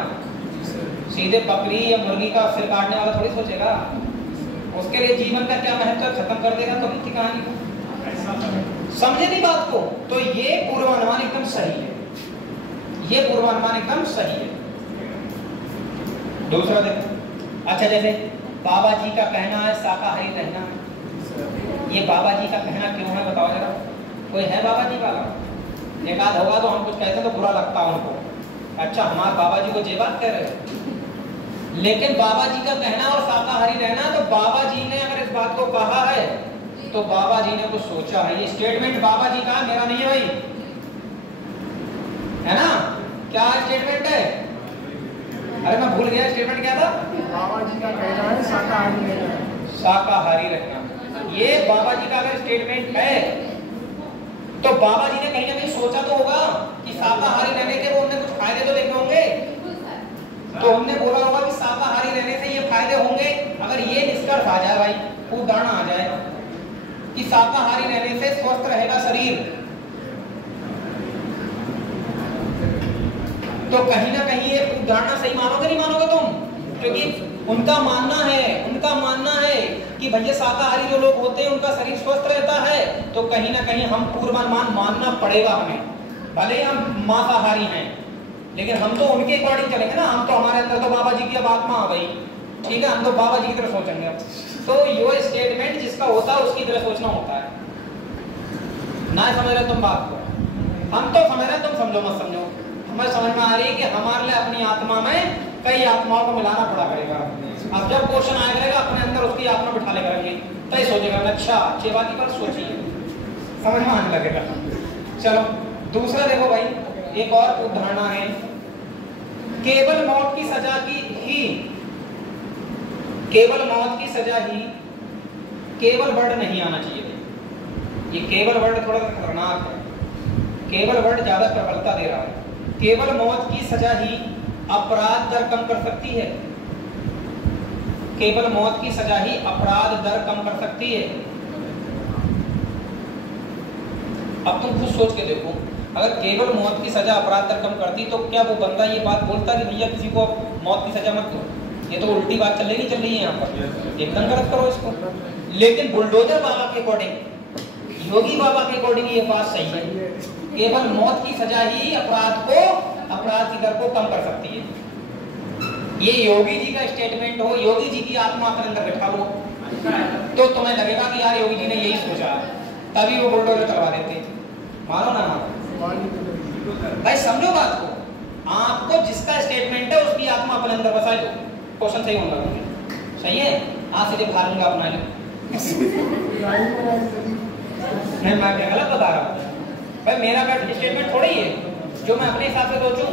सीधे बकरी या मुर्गी का सिर काटने वाला थोड़ी सोचेगा। उसके लिए जीवन का क्या महत्व, खत्म कर देगा तो की कहानी को। समझे नहीं बात को? तो ये पूर्वानुमान एकदम सही है, ये पूर्वानुमान एकदम सही है। दूसरा देखो, अच्छा जैसे बाबा जी का कहना है शाकाहारी रहना, ये बाबा जी का कहना क्यों है बताओ जरा। कोई है बाबा जी वाला? एक आध होगा तो हम कुछ कहते तो बुरा लगता उनको। अच्छा हमारे बाबा जी को ये बात कह रहे, लेकिन बाबा जी का कहना और शाकाहारी रहना, तो बाबा जी ने अगर इस बात को कहा है तो बाबा जी ने कुछ सोचा है। ये स्टेटमेंट बाबा जी का, मेरा नहीं है भाई, है ना? क्या स्टेटमेंट है? अरे मैं भूल गया, स्टेटमेंट क्या था? बाबा जी का कहना है शाकाहारी रहना। शाकाहारी रहना, ये बाबा जी का अगर स्टेटमेंट है तो बाबा जी ने कहीं ना कहीं सोचा तो होगा कि शाकाहारी रहने के वो उन्हें कुछ फायदे तो देखे होंगे। तो हमने बोला होगा कि शाकाहारी रहने से ये फायदे होंगे। अगर ये निष्कर्ष आ जाए भाई, उदाहरण आ जाए कि शाकाहारी रहने से स्वस्थ रहेगा शरीर, तो कहीं ना कहीं ये उदाहरण सही मानोगे नहीं मानोगे तुम? क्योंकि उनका मानना है कि भैया शाकाहारी जो लोग होते हैं उनका शरीर स्वस्थ रहता है, तो कहीं ना कहीं हम पूर्वानुमान मानना पड़ेगा हमें। भले ही हम मांसाहारी हैं, लेकिन हम तो उनके अकॉर्डिंग चलेंगे ना। हम तो हमारे अंदर तो बाबा जी की अब आत्मा आ गई, ठीक है, हम तो बाबा जी की तरह सोचेंगे। तो ये स्टेटमेंट जिसका होता है उसकी तरह सोचना होता है ना। समझ रहे तुम बात को? हम तो समझ रहे, तुम समझो मत समझो। हमें समझ में आ रही है कि हमारे लिए अपनी आत्मा में कई आत्माओं को मिलाना पड़ा करेगा। अब जब क्वेश्चन आया करेगा अपने अंदर उसकी आत्मा बिठा ले करेंगे, तय सोचेगा अच्छा अच्छी बात की बात सोचिए, समझ में आने लगेगा। चलो दूसरा देखो भाई, एक और उदाहरण है। केवल मौत की सजा ही केवल वर्ड नहीं आना चाहिए। ये केवल वर्ड थोड़ा सा खतरनाक है। केवल वर्ड ज्यादा प्रबलता दे रहा है। केवल मौत की सजा ही अपराध दर कम कर सकती है। केवल मौत की सजा ही अपराध दर कम कर सकती है। अब तुम खुद सोच के देखो, अगर केवल मौत की सजा अपराध दर कम करती तो क्या वो बंदा ये बात बोलता कि भैया किसी को मौत की सजा मत दो? ये तो उल्टी बात चल रही है यहाँ पर, एकदम गलत करो इसको। लेकिन बुलडोजर बाबा के अकॉर्डिंग, योगी बाबा के अकॉर्डिंग ये बात सही है। केवल मौत की सजा ही अपराध की दर को कम कर सकती है। ये योगी जी का स्टेटमेंट हो, योगी जी की आत्मा अपने अंदर बैठा लो, तो तुम्हें लगेगा कि यार योगी जी ने यही सोचा, तभी वो बुलडोजर चलवा देते। मानो ना मानो भाई, समझो बात को। आपको जिसका स्टेटमेंट है उसकी आत्मा अपने अंदर बसा लो, क्वेश्चन सही होगा। सही है, आज से खा लूंगा अपना लो। नहीं, मैं क्या गलत बता रहा हूँ भाई, मेरा स्टेटमेंट थोड़ी है जो मैं अपने हिसाब से सोचूं।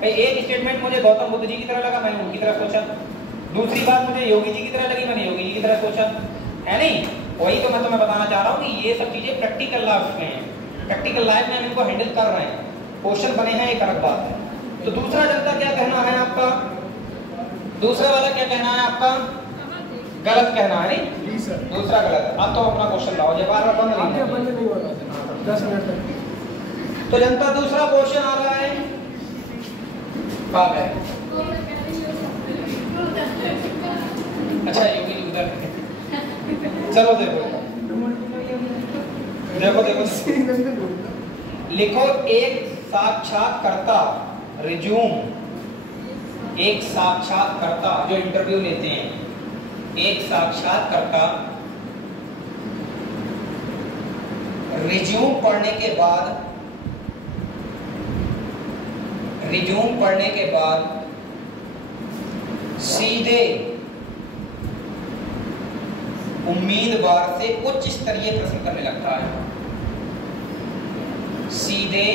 भाई एक स्टेटमेंट मुझे गौतम बुद्ध जी की तरह लगा, मैंने उनकी तरह सोचा। दूसरी बात मुझे योगी जी की तरह लगी, मैंने योगी जी की तरह सोचा, है नहीं? वही तो मैं तुम्हें बताना चाह रहा हूँ कि ये सब चीजें प्रैक्टिकल लाइफ में है, प्रैक्टिकल लाइफ में हम इनको हैंडल कर रहे हैं। क्वेश्चन बने हैं एक अलग बात है। तो दूसरा जनता क्या कहना है आपका? दूसरा वाला क्या कहना है आपका? गलत कहना है नहीं? जी सर। दूसरा गलत। अब तो अपना क्वेश्चन लाओ, जब बार बंद नहीं हो रहा 10 मिनट तक। तो जनता दूसरा क्वेश्चन आ रहा है, बात है। अच्छा योगी जी उधर, चलो देखो देखो देखो लिखो, एक साक्षात्कारता, रिज्यूम, एक साक्षात्कारता जो इंटरव्यू लेते हैं, एक साक्षात्कारता रिज्यूम पढ़ने के बाद सीधे उम्मीदवार से उच्च स्तरीय प्रश्न करने लगता है। सीधे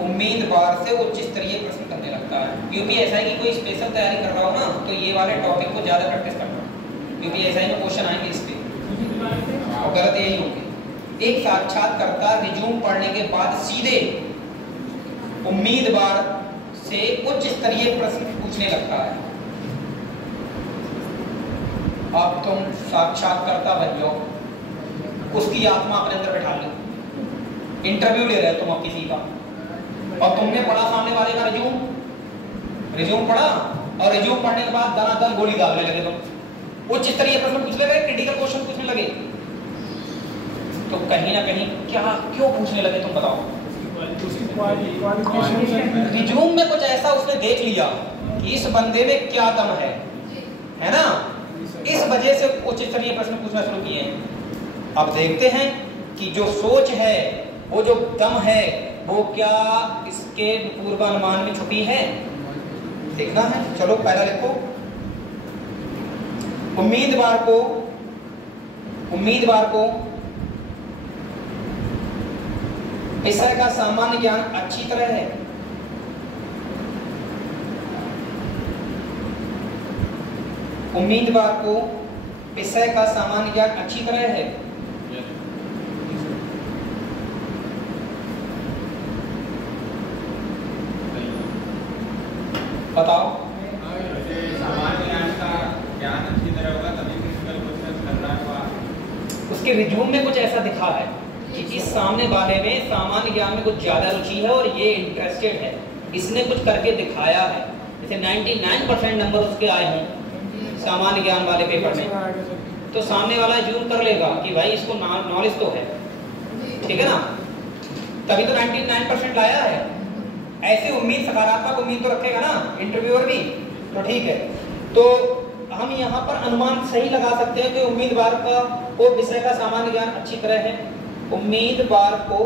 उम्मीदवार से उच्च स्तरीय प्रश्न करने लगता है। क्योंकि ऐसा है कि कोई स्पेशल तैयारी कर रहा हो ना, तो ये वाले टॉपिक को ज्यादा प्रैक्टिस करना, क्योंकि ऐसा ही में क्वेश्चन आएंगे इस पे और गलत यही होंगे। एक साक्षात्कारता रिज्यूम पढ़ने के बाद सीधे उम्मीदवार से उच्च स्तरीय प्रश्न पूछने लगता है। अब तुम साक्षात्कारता बन जाओ, उसकी आत्मा अपने अंदर बैठा लो। इंटरव्यू ले रहे हो तुम अब किसी का, और तुमने पढ़ा सामने वाले का रिज्यूम पढ़ा, और रिज्यूम पढ़ने के बाद दनादन गोली डालने लगे तुम, उच्च स्तरीय प्रश्न पूछने लगे, क्रिटिकल क्वेश्चन पूछने लगे। तो कहीं ना कहीं क्यों पूछने लगे तुम बताओ? रिज्यूम में कुछ ऐसा उसने देख लिया कि इस बंदे में क्या दम है ना? इस वजह से उच्च स्तरीय प्रश्न पूछना शुरू किए हैं। अब देखते हैं कि जो सोच है, वो जो दम है, वो क्या इसके पूर्वानुमान में छुपी है, देखना है। चलो पहला लिखो, उम्मीदवार को विषय का सामान्य ज्ञान अच्छी तरह है। उम्मीदवार को विषय का सामान्य ज्ञान अच्छी तरह है। बताओ। सामान्य ज्ञान का ज्ञान अच्छी तरह होगा तभी क्रिटिकल क्वेश्चन करना होगा। उसके रिज्यूम में कुछ ऐसा दिखा है कि इस सामने वाले में सामान्य ज्ञान में कुछ ज्यादा रुचि है और ये इंटरेस्टेड है, इसने कुछ करके दिखाया है। जैसे 99% नंबर उसके आए हों सामान्य ज्ञान वाले पेपर में, तो सामने वाला जूम कर लेगा कि भाई इसको नॉलेज तो है, ठीक है ना, तभी तो 99% लाया है। ऐसी उम्मीद, सकारात्मक उम्मीद तो रखेगा ना इंटरव्यूअर भी, तो ठीक है। तो हम यहाँ पर अनुमान सही लगा सकते हैं कि उम्मीदवार को विषय का सामान्य ज्ञान अच्छी तरह है। उम्मीदवार को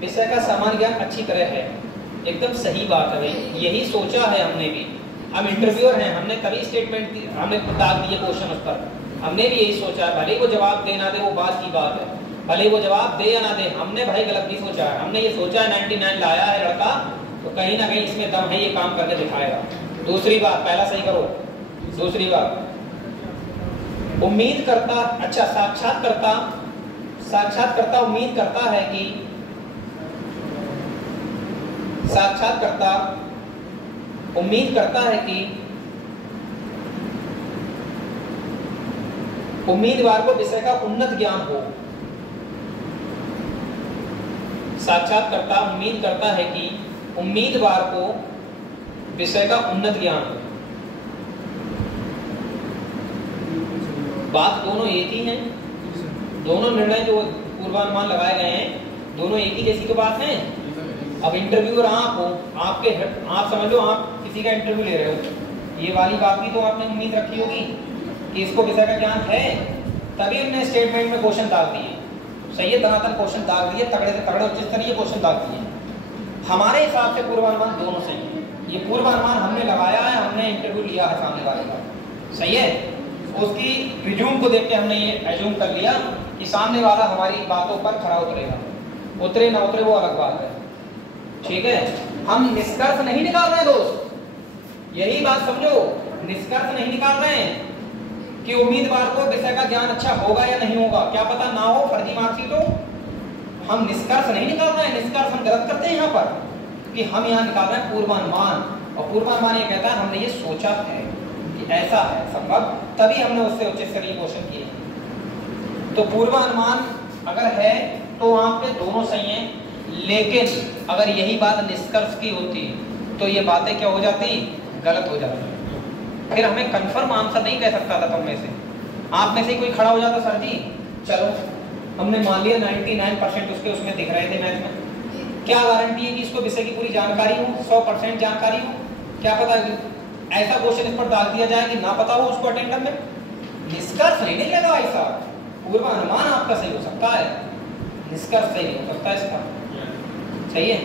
विषय का सामान्य ज्ञान अच्छी तरह है, एकदम सही बात है भाई, यही सोचा है हमने भी। हम इंटरव्यूअर हैं, हमने तभी स्टेटमेंट हमने दाग दिए क्वेश्चन उस पर, हमने भी यही सोचा है। भले वो जवाब दे ना दे वो बात की बात है, भले वो जवाब दे या ना दे, हमने भाई गलत नहीं सोचा है। हमने ये सोचा है 99 लाया है लड़का, तो कहीं ना कहीं इसमें दम है, ये काम करके दिखाएगा। दूसरी बात, पहला सही करो। दूसरी बात, उम्मीद करता, अच्छा साक्षात्कारता उम्मीद करता है कि साक्षात्कारता उम्मीद करता है कि उम्मीदवार को विषय का उन्नत ज्ञान हो। साक्षात्कारता उम्मीद करता है कि उम्मीदवार को विषय का उन्नत ज्ञान हो। बात दोनों एक ही है, दोनों निर्णय जो पूर्वानुमान लगाए गए हैं दोनों एक ही जैसी तो बात है। अब इंटरव्यूअर आप हो, आप समझ लो आप किसी का इंटरव्यू ले रहे हो, ये वाली बात की तो आपने उम्मीद रखी होगी कि इसको विषय का ज्ञान है, तभी उन्होंने स्टेटमेंट में क्वेश्चन डाल दिए। सही है, धनातन क्वेश्चन डाल दिए, तगड़े से तगड़े उच्च स्तरीय क्वेश्चन डाल दिए। हमारे हिसाब से पूर्वानुमान दोनों सही है। ये पूर्वानुमान हमने लगाया है, हमने इंटरव्यू लिया है सामने वाले का, सही है। उसकी रिज्यूम को देख के हमने ये एज्यूम कर लिया कि सामने वाला हमारी बातों पर खरा उतरेगा, उतरे ना उतरे वो अलग बात है, ठीक है। हम निष्कर्ष नहीं निकाल रहे हैं दोस्त, यही बात समझो, निष्कर्ष नहीं निकाल रहे हैं कि उम्मीदवार को विषय का ज्ञान अच्छा होगा या नहीं होगा, क्या पता ना हो, फर्जी मार्कशीट हो। हम निष्कर्ष नहीं निकाल रहे हैं, निष्कर्ष हम गलत करते हैं यहाँ पर, कि हम यहाँ निकाल रहे हैं पूर्वानुमान, और पूर्वानुमान ये कहता है हमने ये सोचा है कि ऐसा है संभव, तभी हमने उससे उच्च स्तरीय क्वेश्चन किए। तो पूर्वानुमान अगर है तो वहां पे दोनों सही हैं, लेकिन अगर यही बात निष्कर्ष की होती तो ये बातें क्या हो जाती, गलत हो जाती। फिर हमें कंफर्म आंसर नहीं कह सकता था तुम में से, आप में से कोई खड़ा हो जाता, सर जी चलो हमने मान लिया 99% उसके उसमें दिख रहे थे मैथ में, क्या गारंटी है कि इसको विषय की पूरी जानकारी हो, 100% जानकारी हो, क्या पता ऐसा क्वेश्चन इस पर डाल दिया जाए कि ना पता हो उसको अटेंडर में। निष्कर्ष नहीं निकलेगा ऐसा, पूर्वानुमान आपका सही हो सकता है, निष्कर्ष सही नहीं हो सकता इसका, सही है।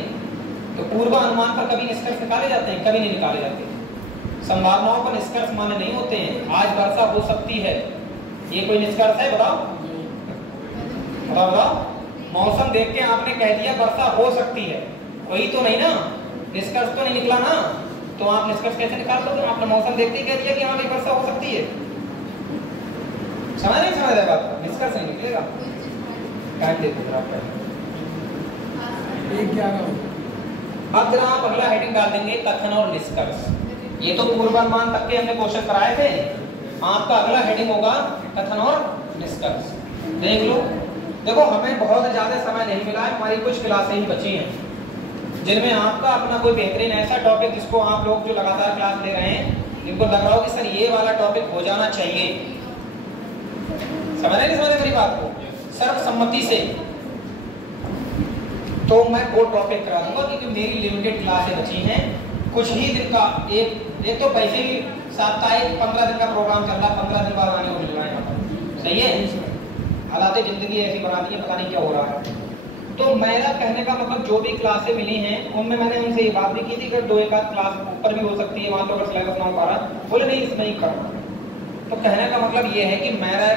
तो पूर्वानुमान पर कभी निष्कर्ष निकाले जाते हैं, कभी नहीं निकाले जाते। संभावनाओं पर निष्कर्ष माने नहीं होते हैं। आज वर्षा हो सकती है, ये कोई निष्कर्ष है, बताओ बताओ बताओ। मौसम देख के आपने कह दिया वर्षा हो सकती है, वही तो नहीं ना, निष्कर्ष तो नहीं निकला ना, तो आप निष्कर्ष कैसे निकाल लोगे? आपने मौसम देखते ही कह दिया कि हाँ भाई वर्षा हो सकती है, समझ नहीं समझ रहे बात, निष्कर्ष नहीं निकलेगा। काट देखो आप, अब जरा आप अगला हेडिंग डाल देंगे कथन और निष्कर्ष। ये तो पूर्वानुमान तक के हमने क्वेश्चन कराए थे, आपका अगला हेडिंग होगा कथन और निष्कर्ष। देख लो, देखो हमें बहुत ज्यादा समय नहीं मिला है, हमारी कुछ क्लासें ही बची हैं जिनमें आपका अपना कोई बेहतरीन ऐसा टॉपिक जिसको आप लोग जो लगातार क्लास ले रहे हैं, जिनको लग रहा हो कि सर ये वाला टॉपिक हो जाना चाहिए, समझ नहीं समझ मेरी बात को, सर्वसम्मति से, तो मैं वो टॉपिक करा दूंगा क्योंकि मेरी लिमिटेड क्लासें बची हैं। कुछ ही दिन का एक तो वैसे ही साप्ताहिक 15 दिन का प्रोग्राम चल रहा है, 15 दिन बाद आने को मिल रहा है यहाँ पर, सही है। हालांकि जिंदगी ऐसी बना दी है, पता नहीं क्या हो रहा है। तो मेरा कहने का मतलब जो भी क्लासें मिली हैं उनमें मैंने उनसे ये बात भी की थी कि 2-1 आध क्लास ऊपर भी हो सकती है, वहां तो अगर सिलेबस ना हो पा रहा, बोले नहीं इसमें ही करो। तो कहने का मतलब ये है कि मेरा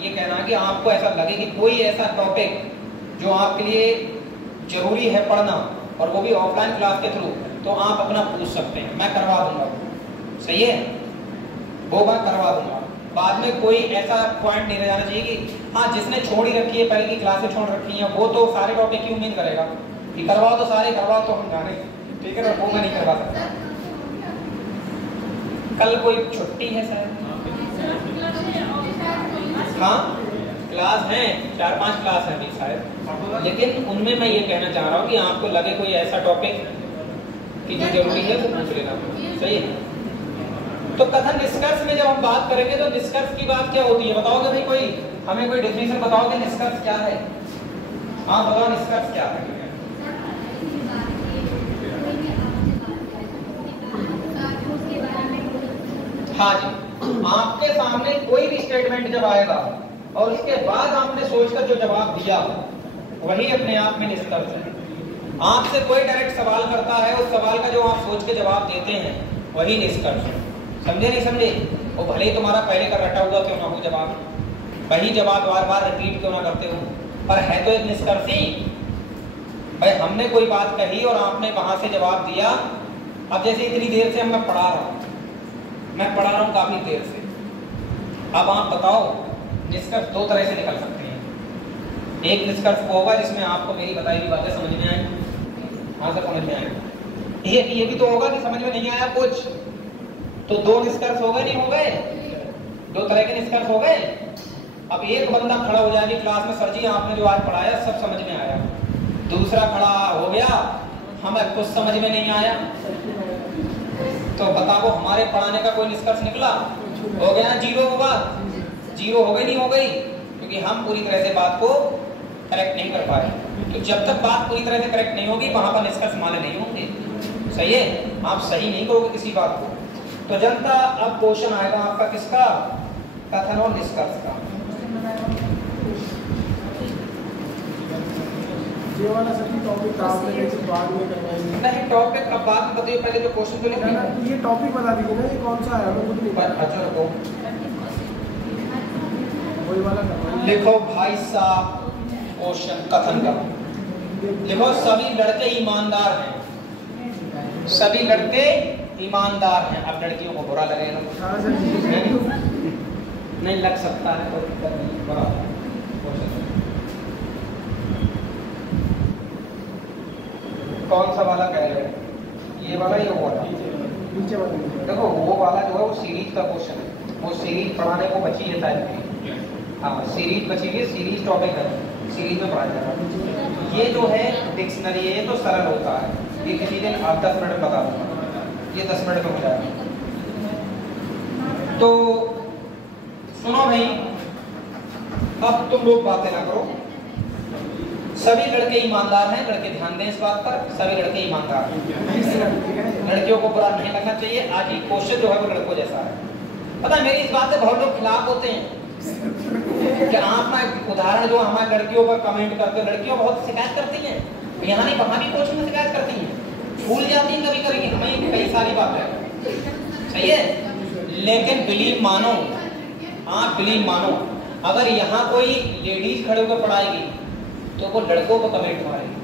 ये कहना कि आपको ऐसा लगे कि कोई ऐसा टॉपिक जो आपके लिए जरूरी है पढ़ना, और वो भी ऑफलाइन क्लास के थ्रू, तो आप अपना पूछ सकते हैं, मैं करवा दूंगा, सही है, वो मैं करवा दूंगा। बाद में कोई ऐसा पॉइंट नहीं रह जाना चाहिए कि हाँ जिसने छोड़ ही रखी है, पहले की क्लासें छोड़ रखी हैं, वो तो सारे टॉपिक की उम्मीद करेगा कि करवाओ तो सारे करवाओ तो हम जाने, ठीक है, वो मैं नहीं करवा सकता। कल कोई छुट्टी है शायद, हाँ क्लास है, 4-5 क्लास है अभी शायद, लेकिन उनमें मैं ये कहना चाह रहा हूँ कि आपको लगे कोई ऐसा टॉपिक कि जो जरूरी है तो पूछ लेना, सही है। तो कथन निष्कर्ष में जब हम बात करेंगे तो निष्कर्ष की बात क्या होती है, बताओगे भाई, कोई हमें कोई डेफिनेशन बताओगे निष्कर्ष क्या है? हाँ बताओ निष्कर्ष क्या है? हाँ जी, आपके सामने कोई भी स्टेटमेंट जब आएगा और उसके बाद आपने सोचकर जो जवाब दिया वही अपने आप में निष्कर्ष है। आपसे कोई डायरेक्ट सवाल करता है, उस सवाल का जो आप सोच के जवाब देते हैं वही निष्कर्ष है, समझे नहीं समझे? वो भले ही तुम्हारा पहले का रटा हुआ क्यों ना हो जवाब, वही जवाब बार बार रिपीट क्यों ना करते हो, पर है तो एक निष्कर्ष ही। भाई हमने कोई बात कही और आपने वहां से जवाब दिया। अब जैसे इतनी देर से मैं पढ़ा रहा हूँ काफी देर से, अब आप बताओ निष्कर्ष 2 तरह से निकल सकते हैं। एक निष्कर्ष वो होगा जिसमें आपको मेरी बताई हुई बातें समझ में आए, हाँ सर समझ में आए। ये भी तो होगा कि समझ में नहीं आया कुछ, तो 2 निष्कर्ष हो गए, नहीं हो गए? 2 तरह के निष्कर्ष हो गए। अब एक बंदा खड़ा हो जाएगी क्लास में, सर जी आपने जो आज पढ़ाया सब समझ में आया। दूसरा खड़ा हो गया, हमें कुछ समझ में नहीं आया। तो बताओ हमारे पढ़ाने का कोई निष्कर्ष निकला? हो गया, 0 होगा, 0 हो गई, नहीं हो गई, क्योंकि हम पूरी तरह से बात को करेक्ट नहीं कर पाए। तो जब तक बात पूरी तरह से करेक्ट नहीं होगी वहां पर निष्कर्ष माने नहीं होंगे, सही है। आप सही नहीं करोगे किसी बात को। तो जनता, अब क्वेश्चन आएगा आपका किसका? कथन और निष्कर्ष का। ये वाला सभी टॉपिक आपने कैसे बाद में करवाएंगे? नहीं टॉपिक अब बात बताइए, पहले तो क्वेश्चन तो ना, लिखिए। ये टॉपिक बता दीजिए ना, ये कौन सा है, हमें खुद नहीं पता। अच्छा रुको, वही वाला करवाएंगे। लिखो भाई साहब क्वेश्चन कथन का लिखो, सभी लड़के ईमानदार हैं, सभी लड़के ईमानदार हैं। अब लड़कियों को बुरा लगेगा? हाँ सर जी। नहीं लग सकता है, कोई दिक्कत नहीं, बुरा कौन सा वाला कह रहे हैं, ये वाला या वो वाला? नीचे वाला नीचे। देखो वो वाला जो है वो सीरीज का क्वेश्चन है, वो सीरीज पढ़ाने को बची है टाइम की। हाँ सीरीज बची हुई है, सीरीज टॉपिक है, सीरीज में पढ़ा जाएगा। ये जो है डिक्शनरी है, ये तो सरल होता है, ये किसी दिन आप 10 मिनट बता दूंगा, ये 10 मिनट में हो जाएगा। तो सुनो भाई, अब तुम लोग बातें ना करो, सभी लड़के ईमानदार हैं। लड़के ध्यान दें इस बात पर, सभी लड़के ईमानदार हैं, लड़कियों को बुरा नहीं लगना चाहिए। आज ये क्वेश्चन जो है वो लड़कों जैसा है। पता है मेरी इस बात से बहुत लोग खिलाफ होते हैं कि आप ना उदाहरण जो हमारी लड़कियों पर कमेंट करते हो, लड़कियों बहुत शिकायत करती हैं, यहाँ नहीं वहाँ भी कोचिंग में शिकायत करती हैं, भूल जाती हैं कभी कभी, हमें कई सारी बात है, सही है। लेकिन बिलीव मानो, आप बिलीव मानो, अगर यहाँ कोई लेडीज खड़े होकर पढ़ाएगी तो वो लड़कों को कमेंट मारेगी।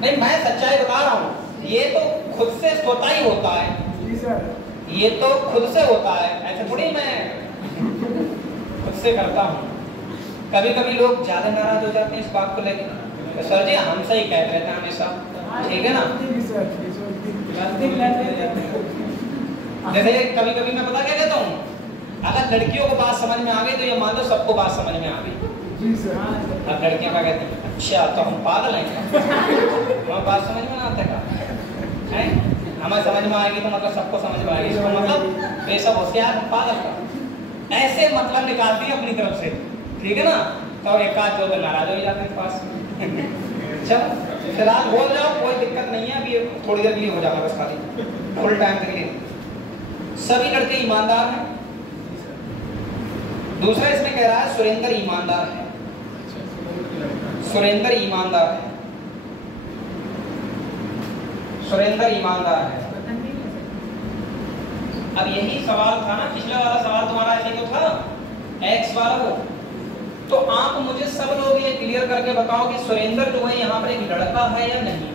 नहीं मैं सच्चाई बता रहा हूँ, ये तो खुद से स्वतः ही होता है, ये तो खुद से होता है, ऐसे थोड़ी मैं खुद से करता हूँ। कभी कभी लोग ज्यादा नाराज हो जाते हैं इस बात को लेकर, तो सर जी हम सही कहते रहते हैं हमेशा, ठीक है ना। जैसे कभी कभी मैं पता क्या कहता हूँ, अगर लड़कियों को बात समझ में आ गई तो ये मान लो सबको बात समझ में आ गई। अब लड़कियां क्या कहती हैं, अच्छा तो हम पागल हैं क्या, हमें बात समझ में ना आते का है, हमें समझ में आएगी तो मतलब सबको समझ में आएगी, इसको मतलब ये सब होशियार पागल का, ऐसे मतलब निकालती है अपनी तरफ से, ठीक है ना। तो एक आध दो नाराज हो जाते हैं पास। चलो फिलहाल बोल जाओ, कोई दिक्कत नहीं है, अभी थोड़ी देर के लिए हो जाएगा बस, खाली फुल टाइम के लिए। सभी लड़के ईमानदार हैं। दूसरा इसमें कह रहा है सुरेंद्र ईमानदार है, सुरेंद्र ईमानदार है, सुरेंद्र ईमानदार है। अब यही सवाल था ना, पिछला वाला सवाल तुम्हारा ऐसे तो था, एक्स वाला वो। तो आप मुझे सब लोग ये क्लियर करके बताओ कि सुरेंद्र जो है यहाँ पर एक लड़का है या नहीं।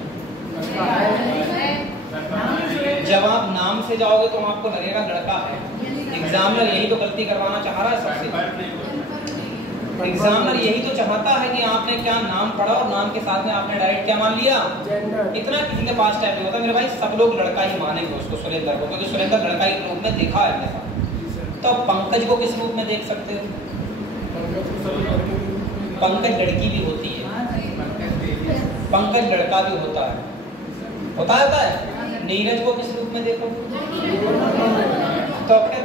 जब आप नाम से जाओगे तो आपको लगेगा लड़का है। एग्जामिनर यही तो गलती करवाना चाह रहा है सबसे, एग्जामिनर यही तो चाहता है कि आपने क्या नाम पढ़ा और नाम के साथ में आपने डायरेक्ट क्या मान लिया, इतना किसी के पास टाइम नहीं होता। मेरे भाई सब लोग लड़का ही मानेंगे उसको, सुरेंद्र को, क्योंकि सुरेंद्र लड़का ही रूप में देखा है अपने साथ। तो पंकज को किस रूप में देख सकते हो, पंकज लड़की भी होती है, पंकज लड़का भी होता है, होता है। नीरज को किस रूप में देखो, तो फिर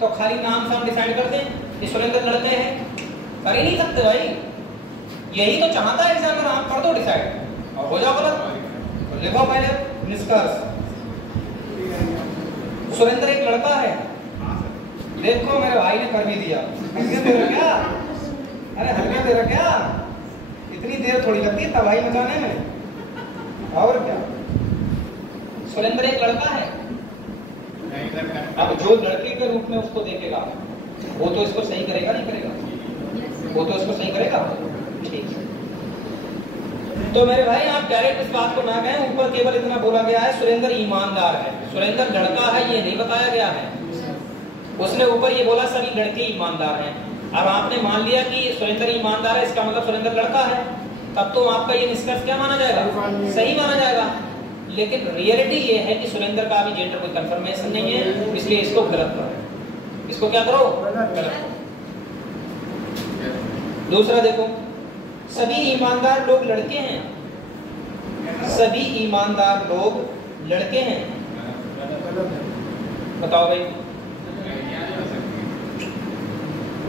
तो खाली नाम से हम डिसाइड कर दें कि सुरेंद्र लड़के हैं, कर ही नहीं सकते भाई। यही तो चाहता है एग्जामिनर, आप कर दो डिसाइड और हो जाओ गलत। तो लिखो पहले निष्कर्ष, सुरेंद्र एक लड़का है। देखो मेरे भाई ने कर भी दिया, हल्के दे रहा क्या, अरे हल्के दे रहा क्या, इतनी देर थोड़ी लगती है तबाही मचाने में, और क्या। सुरेंद्र एक लड़का है। अब जो लड़के के रूप में उसको देखेगा वो तो इसको सही करेगा नहीं करेगा, वो तो इसको सही करेगा, ठीक है। तो मेरे भाई आप डायरेक्ट इस बात को ना कहें, ऊपर केवल इतना बोला गया है सुरेंद्र ईमानदार है, सुरेंद्र लड़का है ये नहीं बताया गया है। उसने ऊपर ये बोला सभी लड़के ईमानदार हैं। अब आपने मान लिया कि सुरेंद्र ईमानदार है, इसका मतलब सुरेंद्र लड़का है, तब तो आपका ये निष्कर्ष क्या माना जाएगा, सही माना जाएगा। लेकिन रियलिटी ये है कि सुरेंद्र का अभी जेंडर कोई कंफर्मेशन नहीं है, इसलिए इसको गलत करो, इसको क्या करो, गलत। दूसरा देखो, सभी ईमानदार लोग लड़के हैं, सभी ईमानदार लोग लड़के हैं, बताओ भाई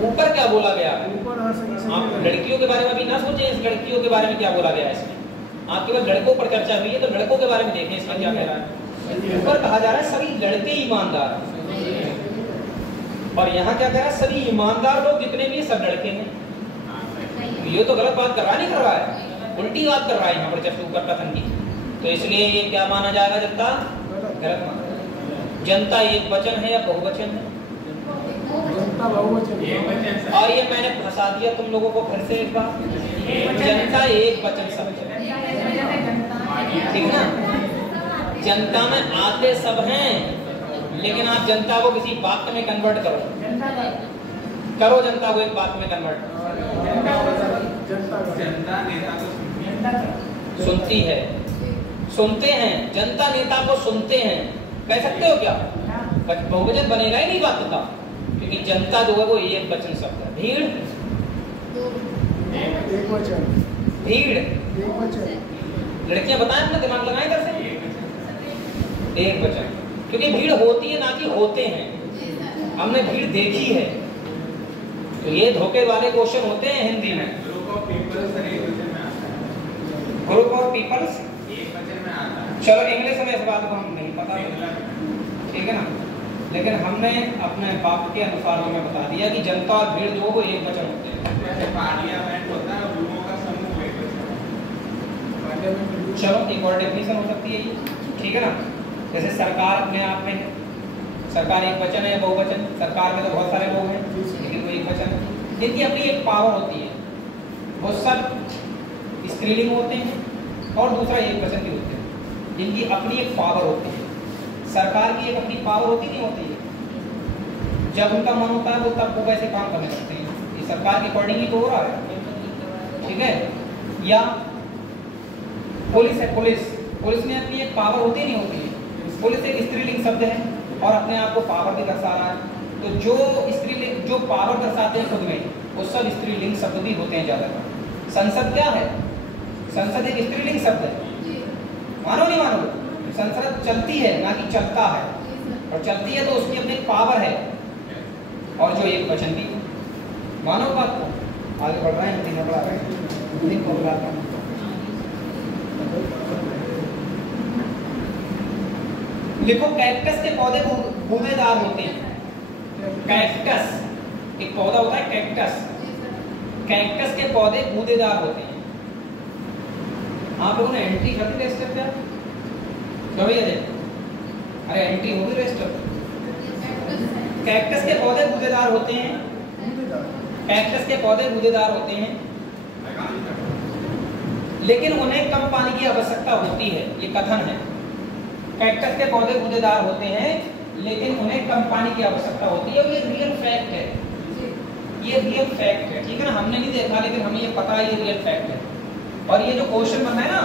ऊपर क्या बोला गया। आप लड़कियों के बारे में अभी ना सोचें, इस लड़कियों के बारे में क्या बोला गया है इसमें, आप केवल लड़कों पर चर्चा हुई है तो लड़कों के बारे में देखें इसमें क्या कह रहा है। ऊपर कहा जा रहा है सभी लड़के ईमानदार, और यहाँ क्या कह रहा है, सभी ईमानदार लोग जितने भी सब लड़के हैं। ये तो गलत बात कर रहा है, नहीं कर रहा है, उल्टी बात कर रहा है यहाँ पर जस्ट ऊपर कथन की। तो इसलिए ये क्या माना जाएगा? जनता गलत माना जाएगा। जनता एक वचन है या बहुवचन है? जनता बहुवचन। और ये मैंने फंसा दिया तुम लोगों को फिर से एक बार, जनता एक वचन शब्द है, ठीक ना? जनता में आते सब हैं, लेकिन आप जनता को किसी वाक्य में कन्वर्ट करो, जनता को एक वाक्य में कन्वर्ट। जनता नेता को सुनती है, सुनते हैं, जनता नेता को सुनते हैं, कह सकते हो क्या? बहुवचन बनेगा ही नहीं वाक्य का, क्योंकि जनता जो है वो एक वचन शब्द है। भीड़ एक वचन। भीड़ एक वचन। लड़कियां बताएं, अपना दिमाग लगाएं इधर से। एक वचन, क्योंकि भीड़ होती है ना कि होते हैं, हमने भीड़ देखी है। तो ये धोखे वाले क्वेश्चन होते हैं हिंदी में। ग्रुप ऑफ पीपल्स एक वचन में आता है। ग्रुप ऑफ पीपल्स एक वचन में आता है। चलो इंग्लिश में इस बात को हम नहीं पता, ठीक है ना, लेकिन हमने अपने वाक्य के अनुसार हमें बता दिया कि जनता और भीड़ जो वो एक वचन होते हैं। जैसे पार्लियामेंट होता है और लोगों का समूह एक वचन है। चलो एक और डेफिनेशन हो सकती है ये, ठीक है ना। जैसे सरकार अपने आप में, सरकार एक वचन है या बहुवचन? सरकार में तो बहुत सारे लोग हैं, लेकिन वो एक वचन है। जिनकी अपनी एक पावर होती है, वो सब स्त्रीलिंग होते हैं और दूसरा एक वचन भी होते हैं, जिनकी अपनी एक पावर होती है। सरकार की एक अपनी पावर होती नहीं होती है, जब उनका मन होता है वो तब वो वैसे काम करने लगते हैं। ये सरकार के अकॉर्डिंग ही तो हो रहा है, ठीक है। या पुलिस है, पुलिस में अपनी एक पावर होती नहीं होती है। पुलिस एक स्त्रीलिंग शब्द है और अपने आप को पावर भी दर्शा रहा है। तो जो स्त्रीलिंग, जो पावर दर्शाते हैं खुद में, वो सब स्त्रीलिंग शब्द भी होते हैं ज्यादातर। संसद क्या है? संसद एक स्त्रीलिंग शब्द है, मानो नहीं मानो? संसद चलती है ना कि चलता है, और चलती है तो उसकी अपनी पावर है, और जो एक वचन भी, मानो बात को। आगे बढ़ रहे हैं, हिंदी में पढ़ा रहे हैं, हिंदी को बुलाता हूं। लिखो, कैक्टस के पौधे गूदेदार होते हैं। कैक्टस एक पौधा होता है, कैक्टस के पौधे गूदेदार होते हैं। आप लोगों ने एंट्री कर दी रजिस्टर क्या? कभी अरे एंट्री होगी रजिस्टर। कैक्टस के पौधे गूदेदार होते हैं, कैक्टस के पौधे गूदेदार होते हैं, लेकिन उन्हें कम पानी की आवश्यकता होती है। ये कथन है, कैक्टस के पौधे गूदेदार होते हैं लेकिन उन्हें कम पानी की आवश्यकता होती है। और ये रियल फैक्ट है, ये रियल फैक्ट है, ठीक है ना। हमने नहीं देखा, लेकिन हमें ये पता है, ये रियल फैक्ट है। और ये जो क्वेश्चन बन रहा है ना,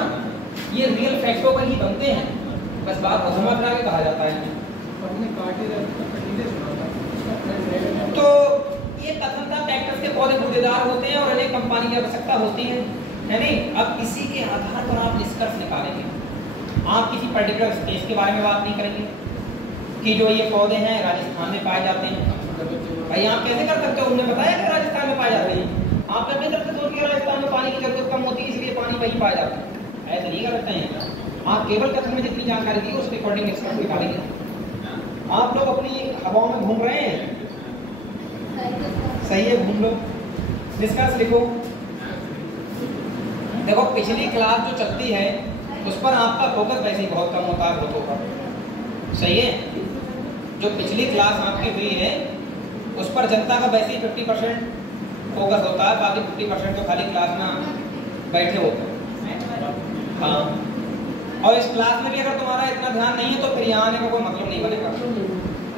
ये रियल फैक्टों पर ही बनते हैं, बस बात को समझ के कहा जाता है। तो ये कथन था, कैक्टस के पौधे गूदेदार होते हैं और उन्हें कम पानी की आवश्यकता होती है नहीं? अब इसी के आधार पर आप निष्कर्ष निकालेंगे। आप किसी पर्टिकुलर स्पेस के बारे में बात नहीं करेंगे कि जो ये पौधे हैं राजस्थान में पाए जाते हैं। भाई आप कैसे कर सकते हो? उन्होंने बताया कि राजस्थान में पाए जाते हैं, आप अपनी तरफ से सोच के राजस्थान में पानी की जरूरत कम होती है इसलिए पानी वहीं पाया जाता है, ऐसे नहीं कर सकते हैं। आप केवल कथन में जितनी जानकारी दी उसके अकॉर्डिंग निष्कर्ष निकालेंगे। आप लोग अपनी हवाओं में घूम रहे हैं, सही है, घूम लो, निष्कर्ष लिखो। देखो पिछली क्लास जो चलती है उस पर आपका फोकस वैसे ही बहुत कम होता है ग्रुपों पर, सही है। जो पिछली क्लास आपकी हुई है उस पर जनता का वैसे ही 50% फोकस होता है, बाकी 50% तो खाली क्लास में बैठे होते हैं। हाँ, और इस क्लास में भी अगर तुम्हारा इतना ध्यान नहीं है तो फिर यहाँ आने का कोई मतलब नहीं बनेगा,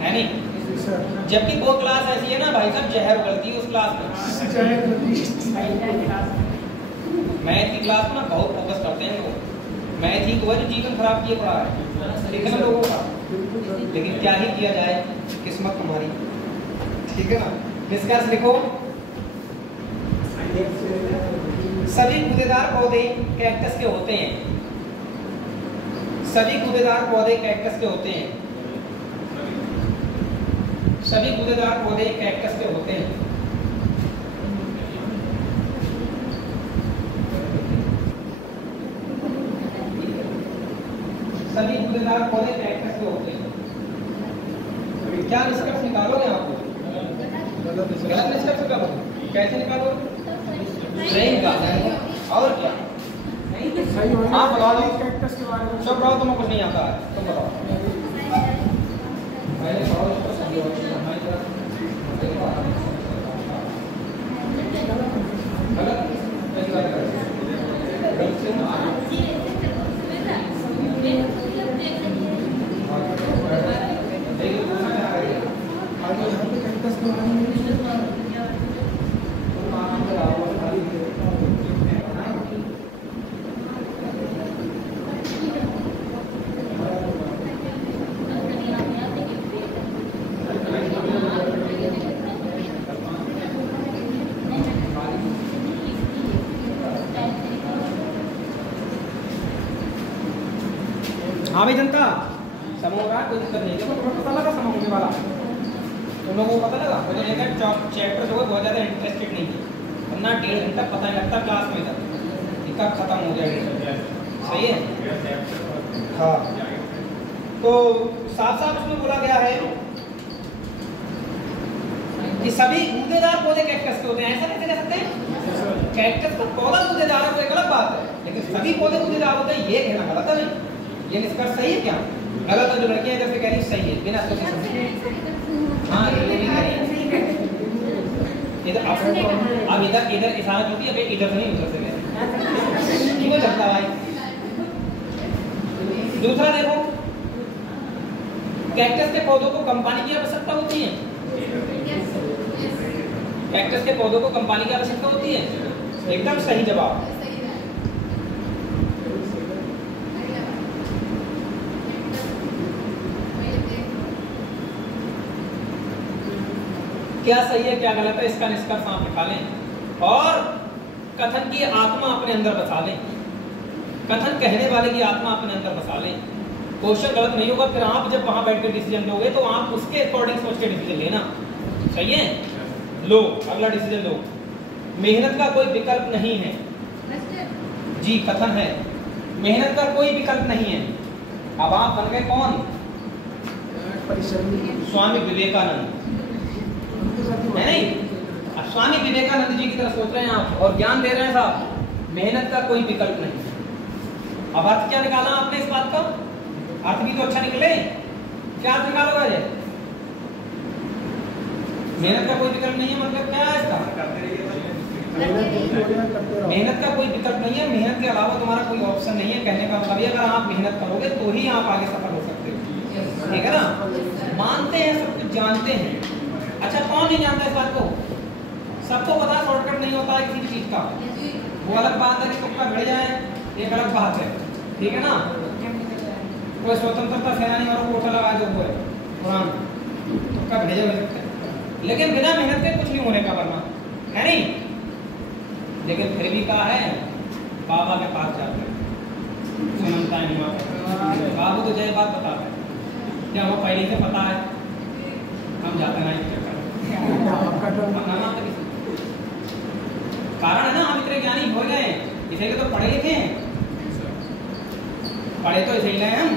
है नहीं। जबकि वो क्लास ऐसी है ना भाई साहब, जहर उगलती है उस क्लास में। मैथ की क्लास में बहुत फोकस करते हैं लोग, मैथ ही तो है जो जीवन खराब किए पड़ा है लिखने लोगों का, लेकिन क्या ही किया जाए, किस्मत तुम्हारी, ठीक है ना। निष्कर्ष लिखो, सभी गूदेदार पौधे कैक्टस के होते हैं, सभी गूदेदार पौधे कैक्टस के होते हैं, सभी गूदेदार पौधे कैक्टस के होते हैं। सभी गूदेदार पौधे कैक्टस के होते हैं। क्या निष्कर्ष निकालोगे आप? गलत निष्कर्ष निकालो, कैसे निकालो? सही का और क्या सही होगा। हाँ, बताओ। कैक्टस के बारे में सब बताओ, तुम्हें कुछ नहीं आता है, तुम बताओ। पहले सवाल तो समझो, हमारी तरफ गलत कैसी बात कर रहे हो? गलत से ना आगे यहाँ पे कैक्टस के बारे में हाँ भाई जनता, समूह रहा कोई दिक्कत नहीं है। देखो तुम्हें पता लगा समूह होने वाला, तुम लोगों को पता लगा? मुझे लेकर चैप्टर जो है बहुत ज़्यादा इंटरेस्टेड नहीं है, वरना 1.5 घंटा पता नहीं लगता क्लास में तक कब खत्म हो जाएगा। सही है? हाँ, तो साफ साफ उसमें बोला गया है कि सभी गूदेदार पौधे कैक्टस के होते हैं। ऐसा कैसे कह सकते हैं? कैक्टस का पौधा गूदेदार है तो एक अलग बात है, लेकिन सभी पौधे गूदेदार होते हैं ये कहना गलत है भाई। ये निष्कर्ष सही है क्या? गलत है। जो लड़कियां इधर से कह रही सही है बिना सोचे समझे। हाँ, ये भी कह रही है इधर। अब इधर इशारा होती है, इधर से नहीं उधर से क्यों चलता भाई? दूसरा देखो, कैक्टस के पौधों को कंपानी की आवश्यकता होती है। कैक्टस के पौधों को कंपानी की आवश्यकता होती है, एकदम सही जवाब। क्या सही है क्या गलत है इसका निष्कर्ष आप निकालें और कथन की आत्मा अपने अंदर बसा लें। कथन कहने वाले की आत्मा अपने अंदर बसा लें। क्वेश्चन गलत नहीं होगा, फिर आप जब वहां बैठ कर डिसीजन लोगे तो आप उसके अकॉर्डिंग सोच के डिसीजन लेना। सही है? लो अगला डिसीजन लो। मेहनत का कोई विकल्प नहीं है। जी कथन है, मेहनत का कोई विकल्प नहीं है। अब आप बन गए कौन? स्वामी विवेकानंद, है नहीं? अब स्वामी विवेकानंद जी की तरह सोच रहे हैं आप और ज्ञान दे रहे हैं साहब, मेहनत का कोई विकल्प नहीं। अब अर्थ क्या निकाला आपने इस बात का? अर्थ भी तो अच्छा निकले। क्या अर्थ निकालोगे अजय? मेहनत का कोई विकल्प नहीं है मतलब क्या है इसका? मेहनत का कोई विकल्प नहीं है, मेहनत के अलावा तुम्हारा कोई ऑप्शन नहीं है। कहने का मतलब अगर आप मेहनत करोगे तो ही आप आगे सफल हो सकते हो। ठीक है ना? मानते हैं, सब कुछ जानते हैं। अच्छा कौन नहीं जानता इस बात को? सबको पता शॉर्टकट नहीं होता है किसी भी चीज का। वो अलग बात है कि तुक्का भिड़ जाए, एक अलग बात है। ठीक है ना? कोई स्वतंत्रता सेनानी वालों को वोट लगा जो हुआ है कुरान, तुक्का भिड़ जाए, लेकिन बिना मेहनत के कुछ नहीं होने का वरना, है नहीं? लेकिन फिर भी कहा है बाबा के पास जाते हैं, सुनता है नहीं बाबू तो जय बात बताते हैं। क्या वो पहले से पता है? हम जाते नहीं कारण है ना, हम इतने ज्ञानी हो गए, इसलिए तो पढ़े लिखे हैं, पढ़े तो इसे ही गए हम।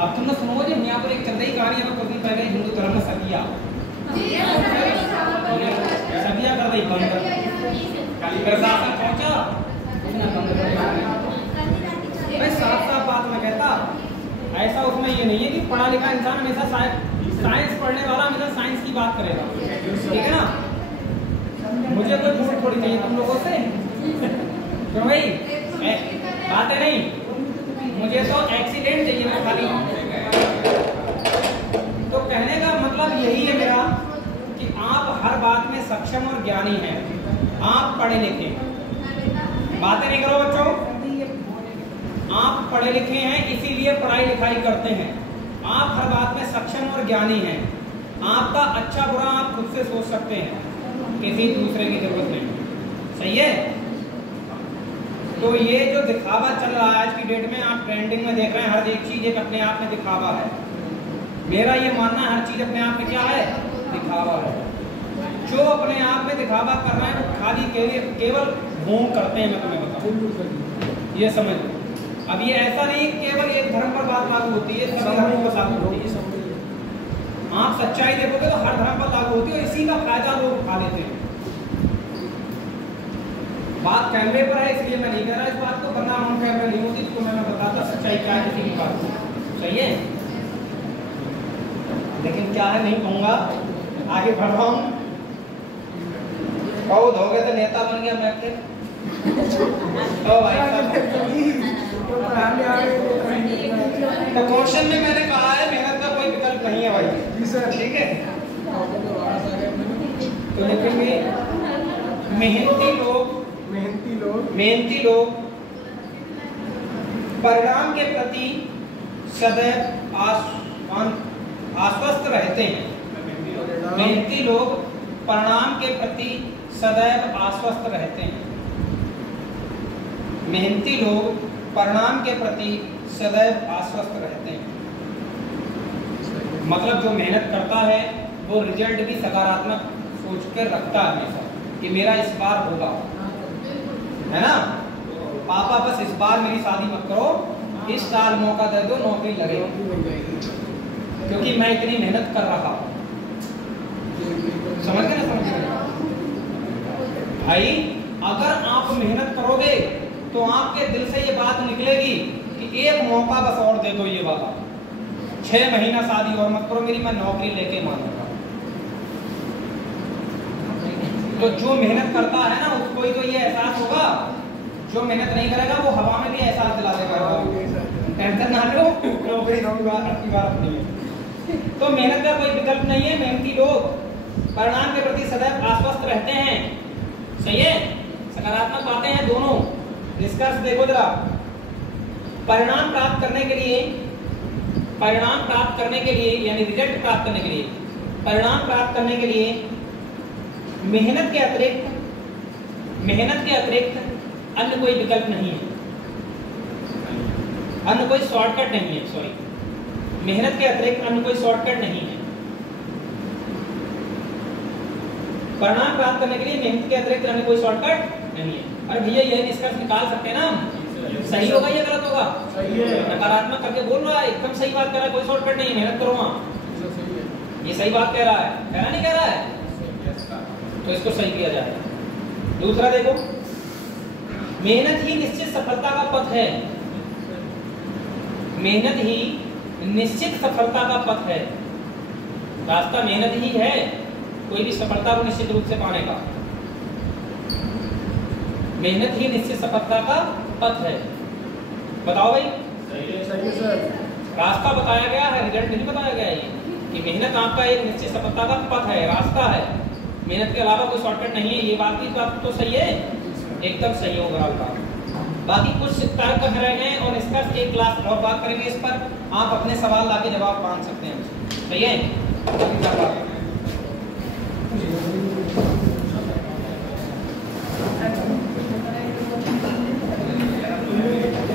अब तुमने सुनोगे यहाँ पर एक चल रही कहानी है, कुछ दिन पहले हिंदू धर्म में सतिया कर दी बंद, प्रशासन पहुंचा उसने बंद कर दिया। साफ साफ बात मैं कहता, ऐसा उसमें ये नहीं है कि पढ़ा लिखा इंसान हमेशा साइंस पढ़ने वाला हमेशा साइंस की बात करेगा। ठीक है ना? मुझे तो झूठ थोड़ी चाहिए तुम लोगों से, क्यों भाई? बातें नहीं, मुझे तो एक्सीडेंट चाहिए मैं खाली। तो कहने का मतलब यही है मेरा कि आप हर बात में सक्षम और ज्ञानी हैं, आप पढ़े लिखे। बातें नहीं करो बच्चों, आप पढ़े लिखे हैं इसीलिए पढ़ाई लिखाई करते हैं। आप हर बात में सक्षम और ज्ञानी हैं। आपका अच्छा बुरा आप खुद से सोच सकते हैं, किसी दूसरे की जरूरत नहीं। सही है? तो ये जो दिखावा चल रहा है आज की डेट में, आप ट्रेंडिंग में देख रहे हैं, हर एक चीज एक अपने आप में दिखावा है। मेरा ये मानना है हर चीज अपने आप में क्या है? दिखावा है। जो अपने आप में दिखावा कर रहे हैं वो खाली केवल ढोंग करते हैं। मैं तुम्हें बताऊं, ये समझ। अब ये ऐसा नहीं केवल एक धर्म पर बात लागू होती है, सभी धर्मों पर लागू होती है। आप सच्चाई देखोगे तो हर धर्म पर लागू होती है और इसी का फायदा लोग उठा लेते हैं। बात कैमरे पर है इसलिए मैं नहीं कह रहा इस बात को, वरना ऑन कैमरा नहीं होती तो मैं बताता सच्चाई क्या है किसी की बात। सही है, लेकिन क्या है नहीं कहूंगा, आगे बढ़ रहा हूँ। बहुत हो गए तो नेता बन गया मैं फिर तो भाई तो क्वेश्चन में मैंने कहा है मेहनत का कोई विकल्प नहीं है भाई। जी सर। ठीक है, तो लिखेंगे मेहनती लोग परिणाम के प्रति सदैव आश्वस्त रहते हैं। मेहनती लोग परिणाम के प्रति सदैव आश्वस्त रहते हैं। मेहनती लोग परिणाम के प्रति सदैव आश्वस्त रहते हैं। मतलब जो मेहनत करता है वो रिजल्ट भी सकारात्मक सोच कर रखता है हमेशा कि मेरा इस बार होगा, है ना। पापा बस इस बार मेरी शादी मत करो, इस साल मौका दे दो, नौकरी लगे, क्योंकि मैं इतनी मेहनत कर रहा हूं। समझ गए ना, समझ गए भाई। अगर आप मेहनत करोगे तो आपके दिल से ये बात निकलेगी कि एक मौका बस और दे दो, ये वाला 6 महीना शादी और मत करो मेरी, मैं नौकरी लेके मानूंगा। तो जो मेहनत करता है ना उसको ही तो ये एहसास होगा, जो मेहनत नहीं करेगा वो हवा में भी एहसास दिला देगा। टेंशन ना लो, नौकरी आपकी बात नहीं है। तो मेहनत का कोई विकल्प नहीं है। मेहनती लोग परिणाम के प्रति सदैव आश्वस्त रहते हैं। सही है, सकारात्मक बातें हैं दोनों। निष्कर्ष देखो जरा, परिणाम प्राप्त करने के लिए यानी रिजल्ट प्राप्त करने के लिए, परिणाम प्राप्त करने के लिए मेहनत के अतिरिक्त अन्य कोई विकल्प नहीं है, अन्य कोई शॉर्टकट नहीं है। सॉरी, मेहनत के अतिरिक्त अन्य कोई शॉर्टकट नहीं है। परिणाम प्राप्त करने के लिए मेहनत के अतिरिक्त अन्य कोई शॉर्टकट नहीं है। अरे भैया ये निष्कर्ष निकाल सकते हैं ना, सही होगा या गलत होगा? सही है। नकारात्मक करके बोल रहा है, एकदम सही बात कह रहा है, कोई शॉर्टकट नहीं है, मेहनत करो वहां। ये सही बात कह रहा है, कहना नहीं कह रहा है, तो इसको सही किया जाए। दूसरा देखो, मेहनत ही निश्चित सफलता का पथ है। मेहनत ही निश्चित सफलता का पथ है। रास्ता मेहनत ही है कोई भी सफलता को निश्चित रूप से पाने का। मेहनत ही निश्चित सफलता का पथ है। बताओ भाई, सही है सर। रास्ता बताया गया है, रिजल्ट नहीं बताया गया है। ये कि मेहनत आपका एक निश्चित सफलता का पथ है, रास्ता है, मेहनत के अलावा कोई शॉर्टकट नहीं है। ये बात की बात तो सही है, एकदम सही होगा आपका। बाकी कुछ तर्क रहे हैं और इसका एक क्लास और बात करेंगे इस पर। आप अपने सवाल लाके जवाब मांग सकते हैं। सही है।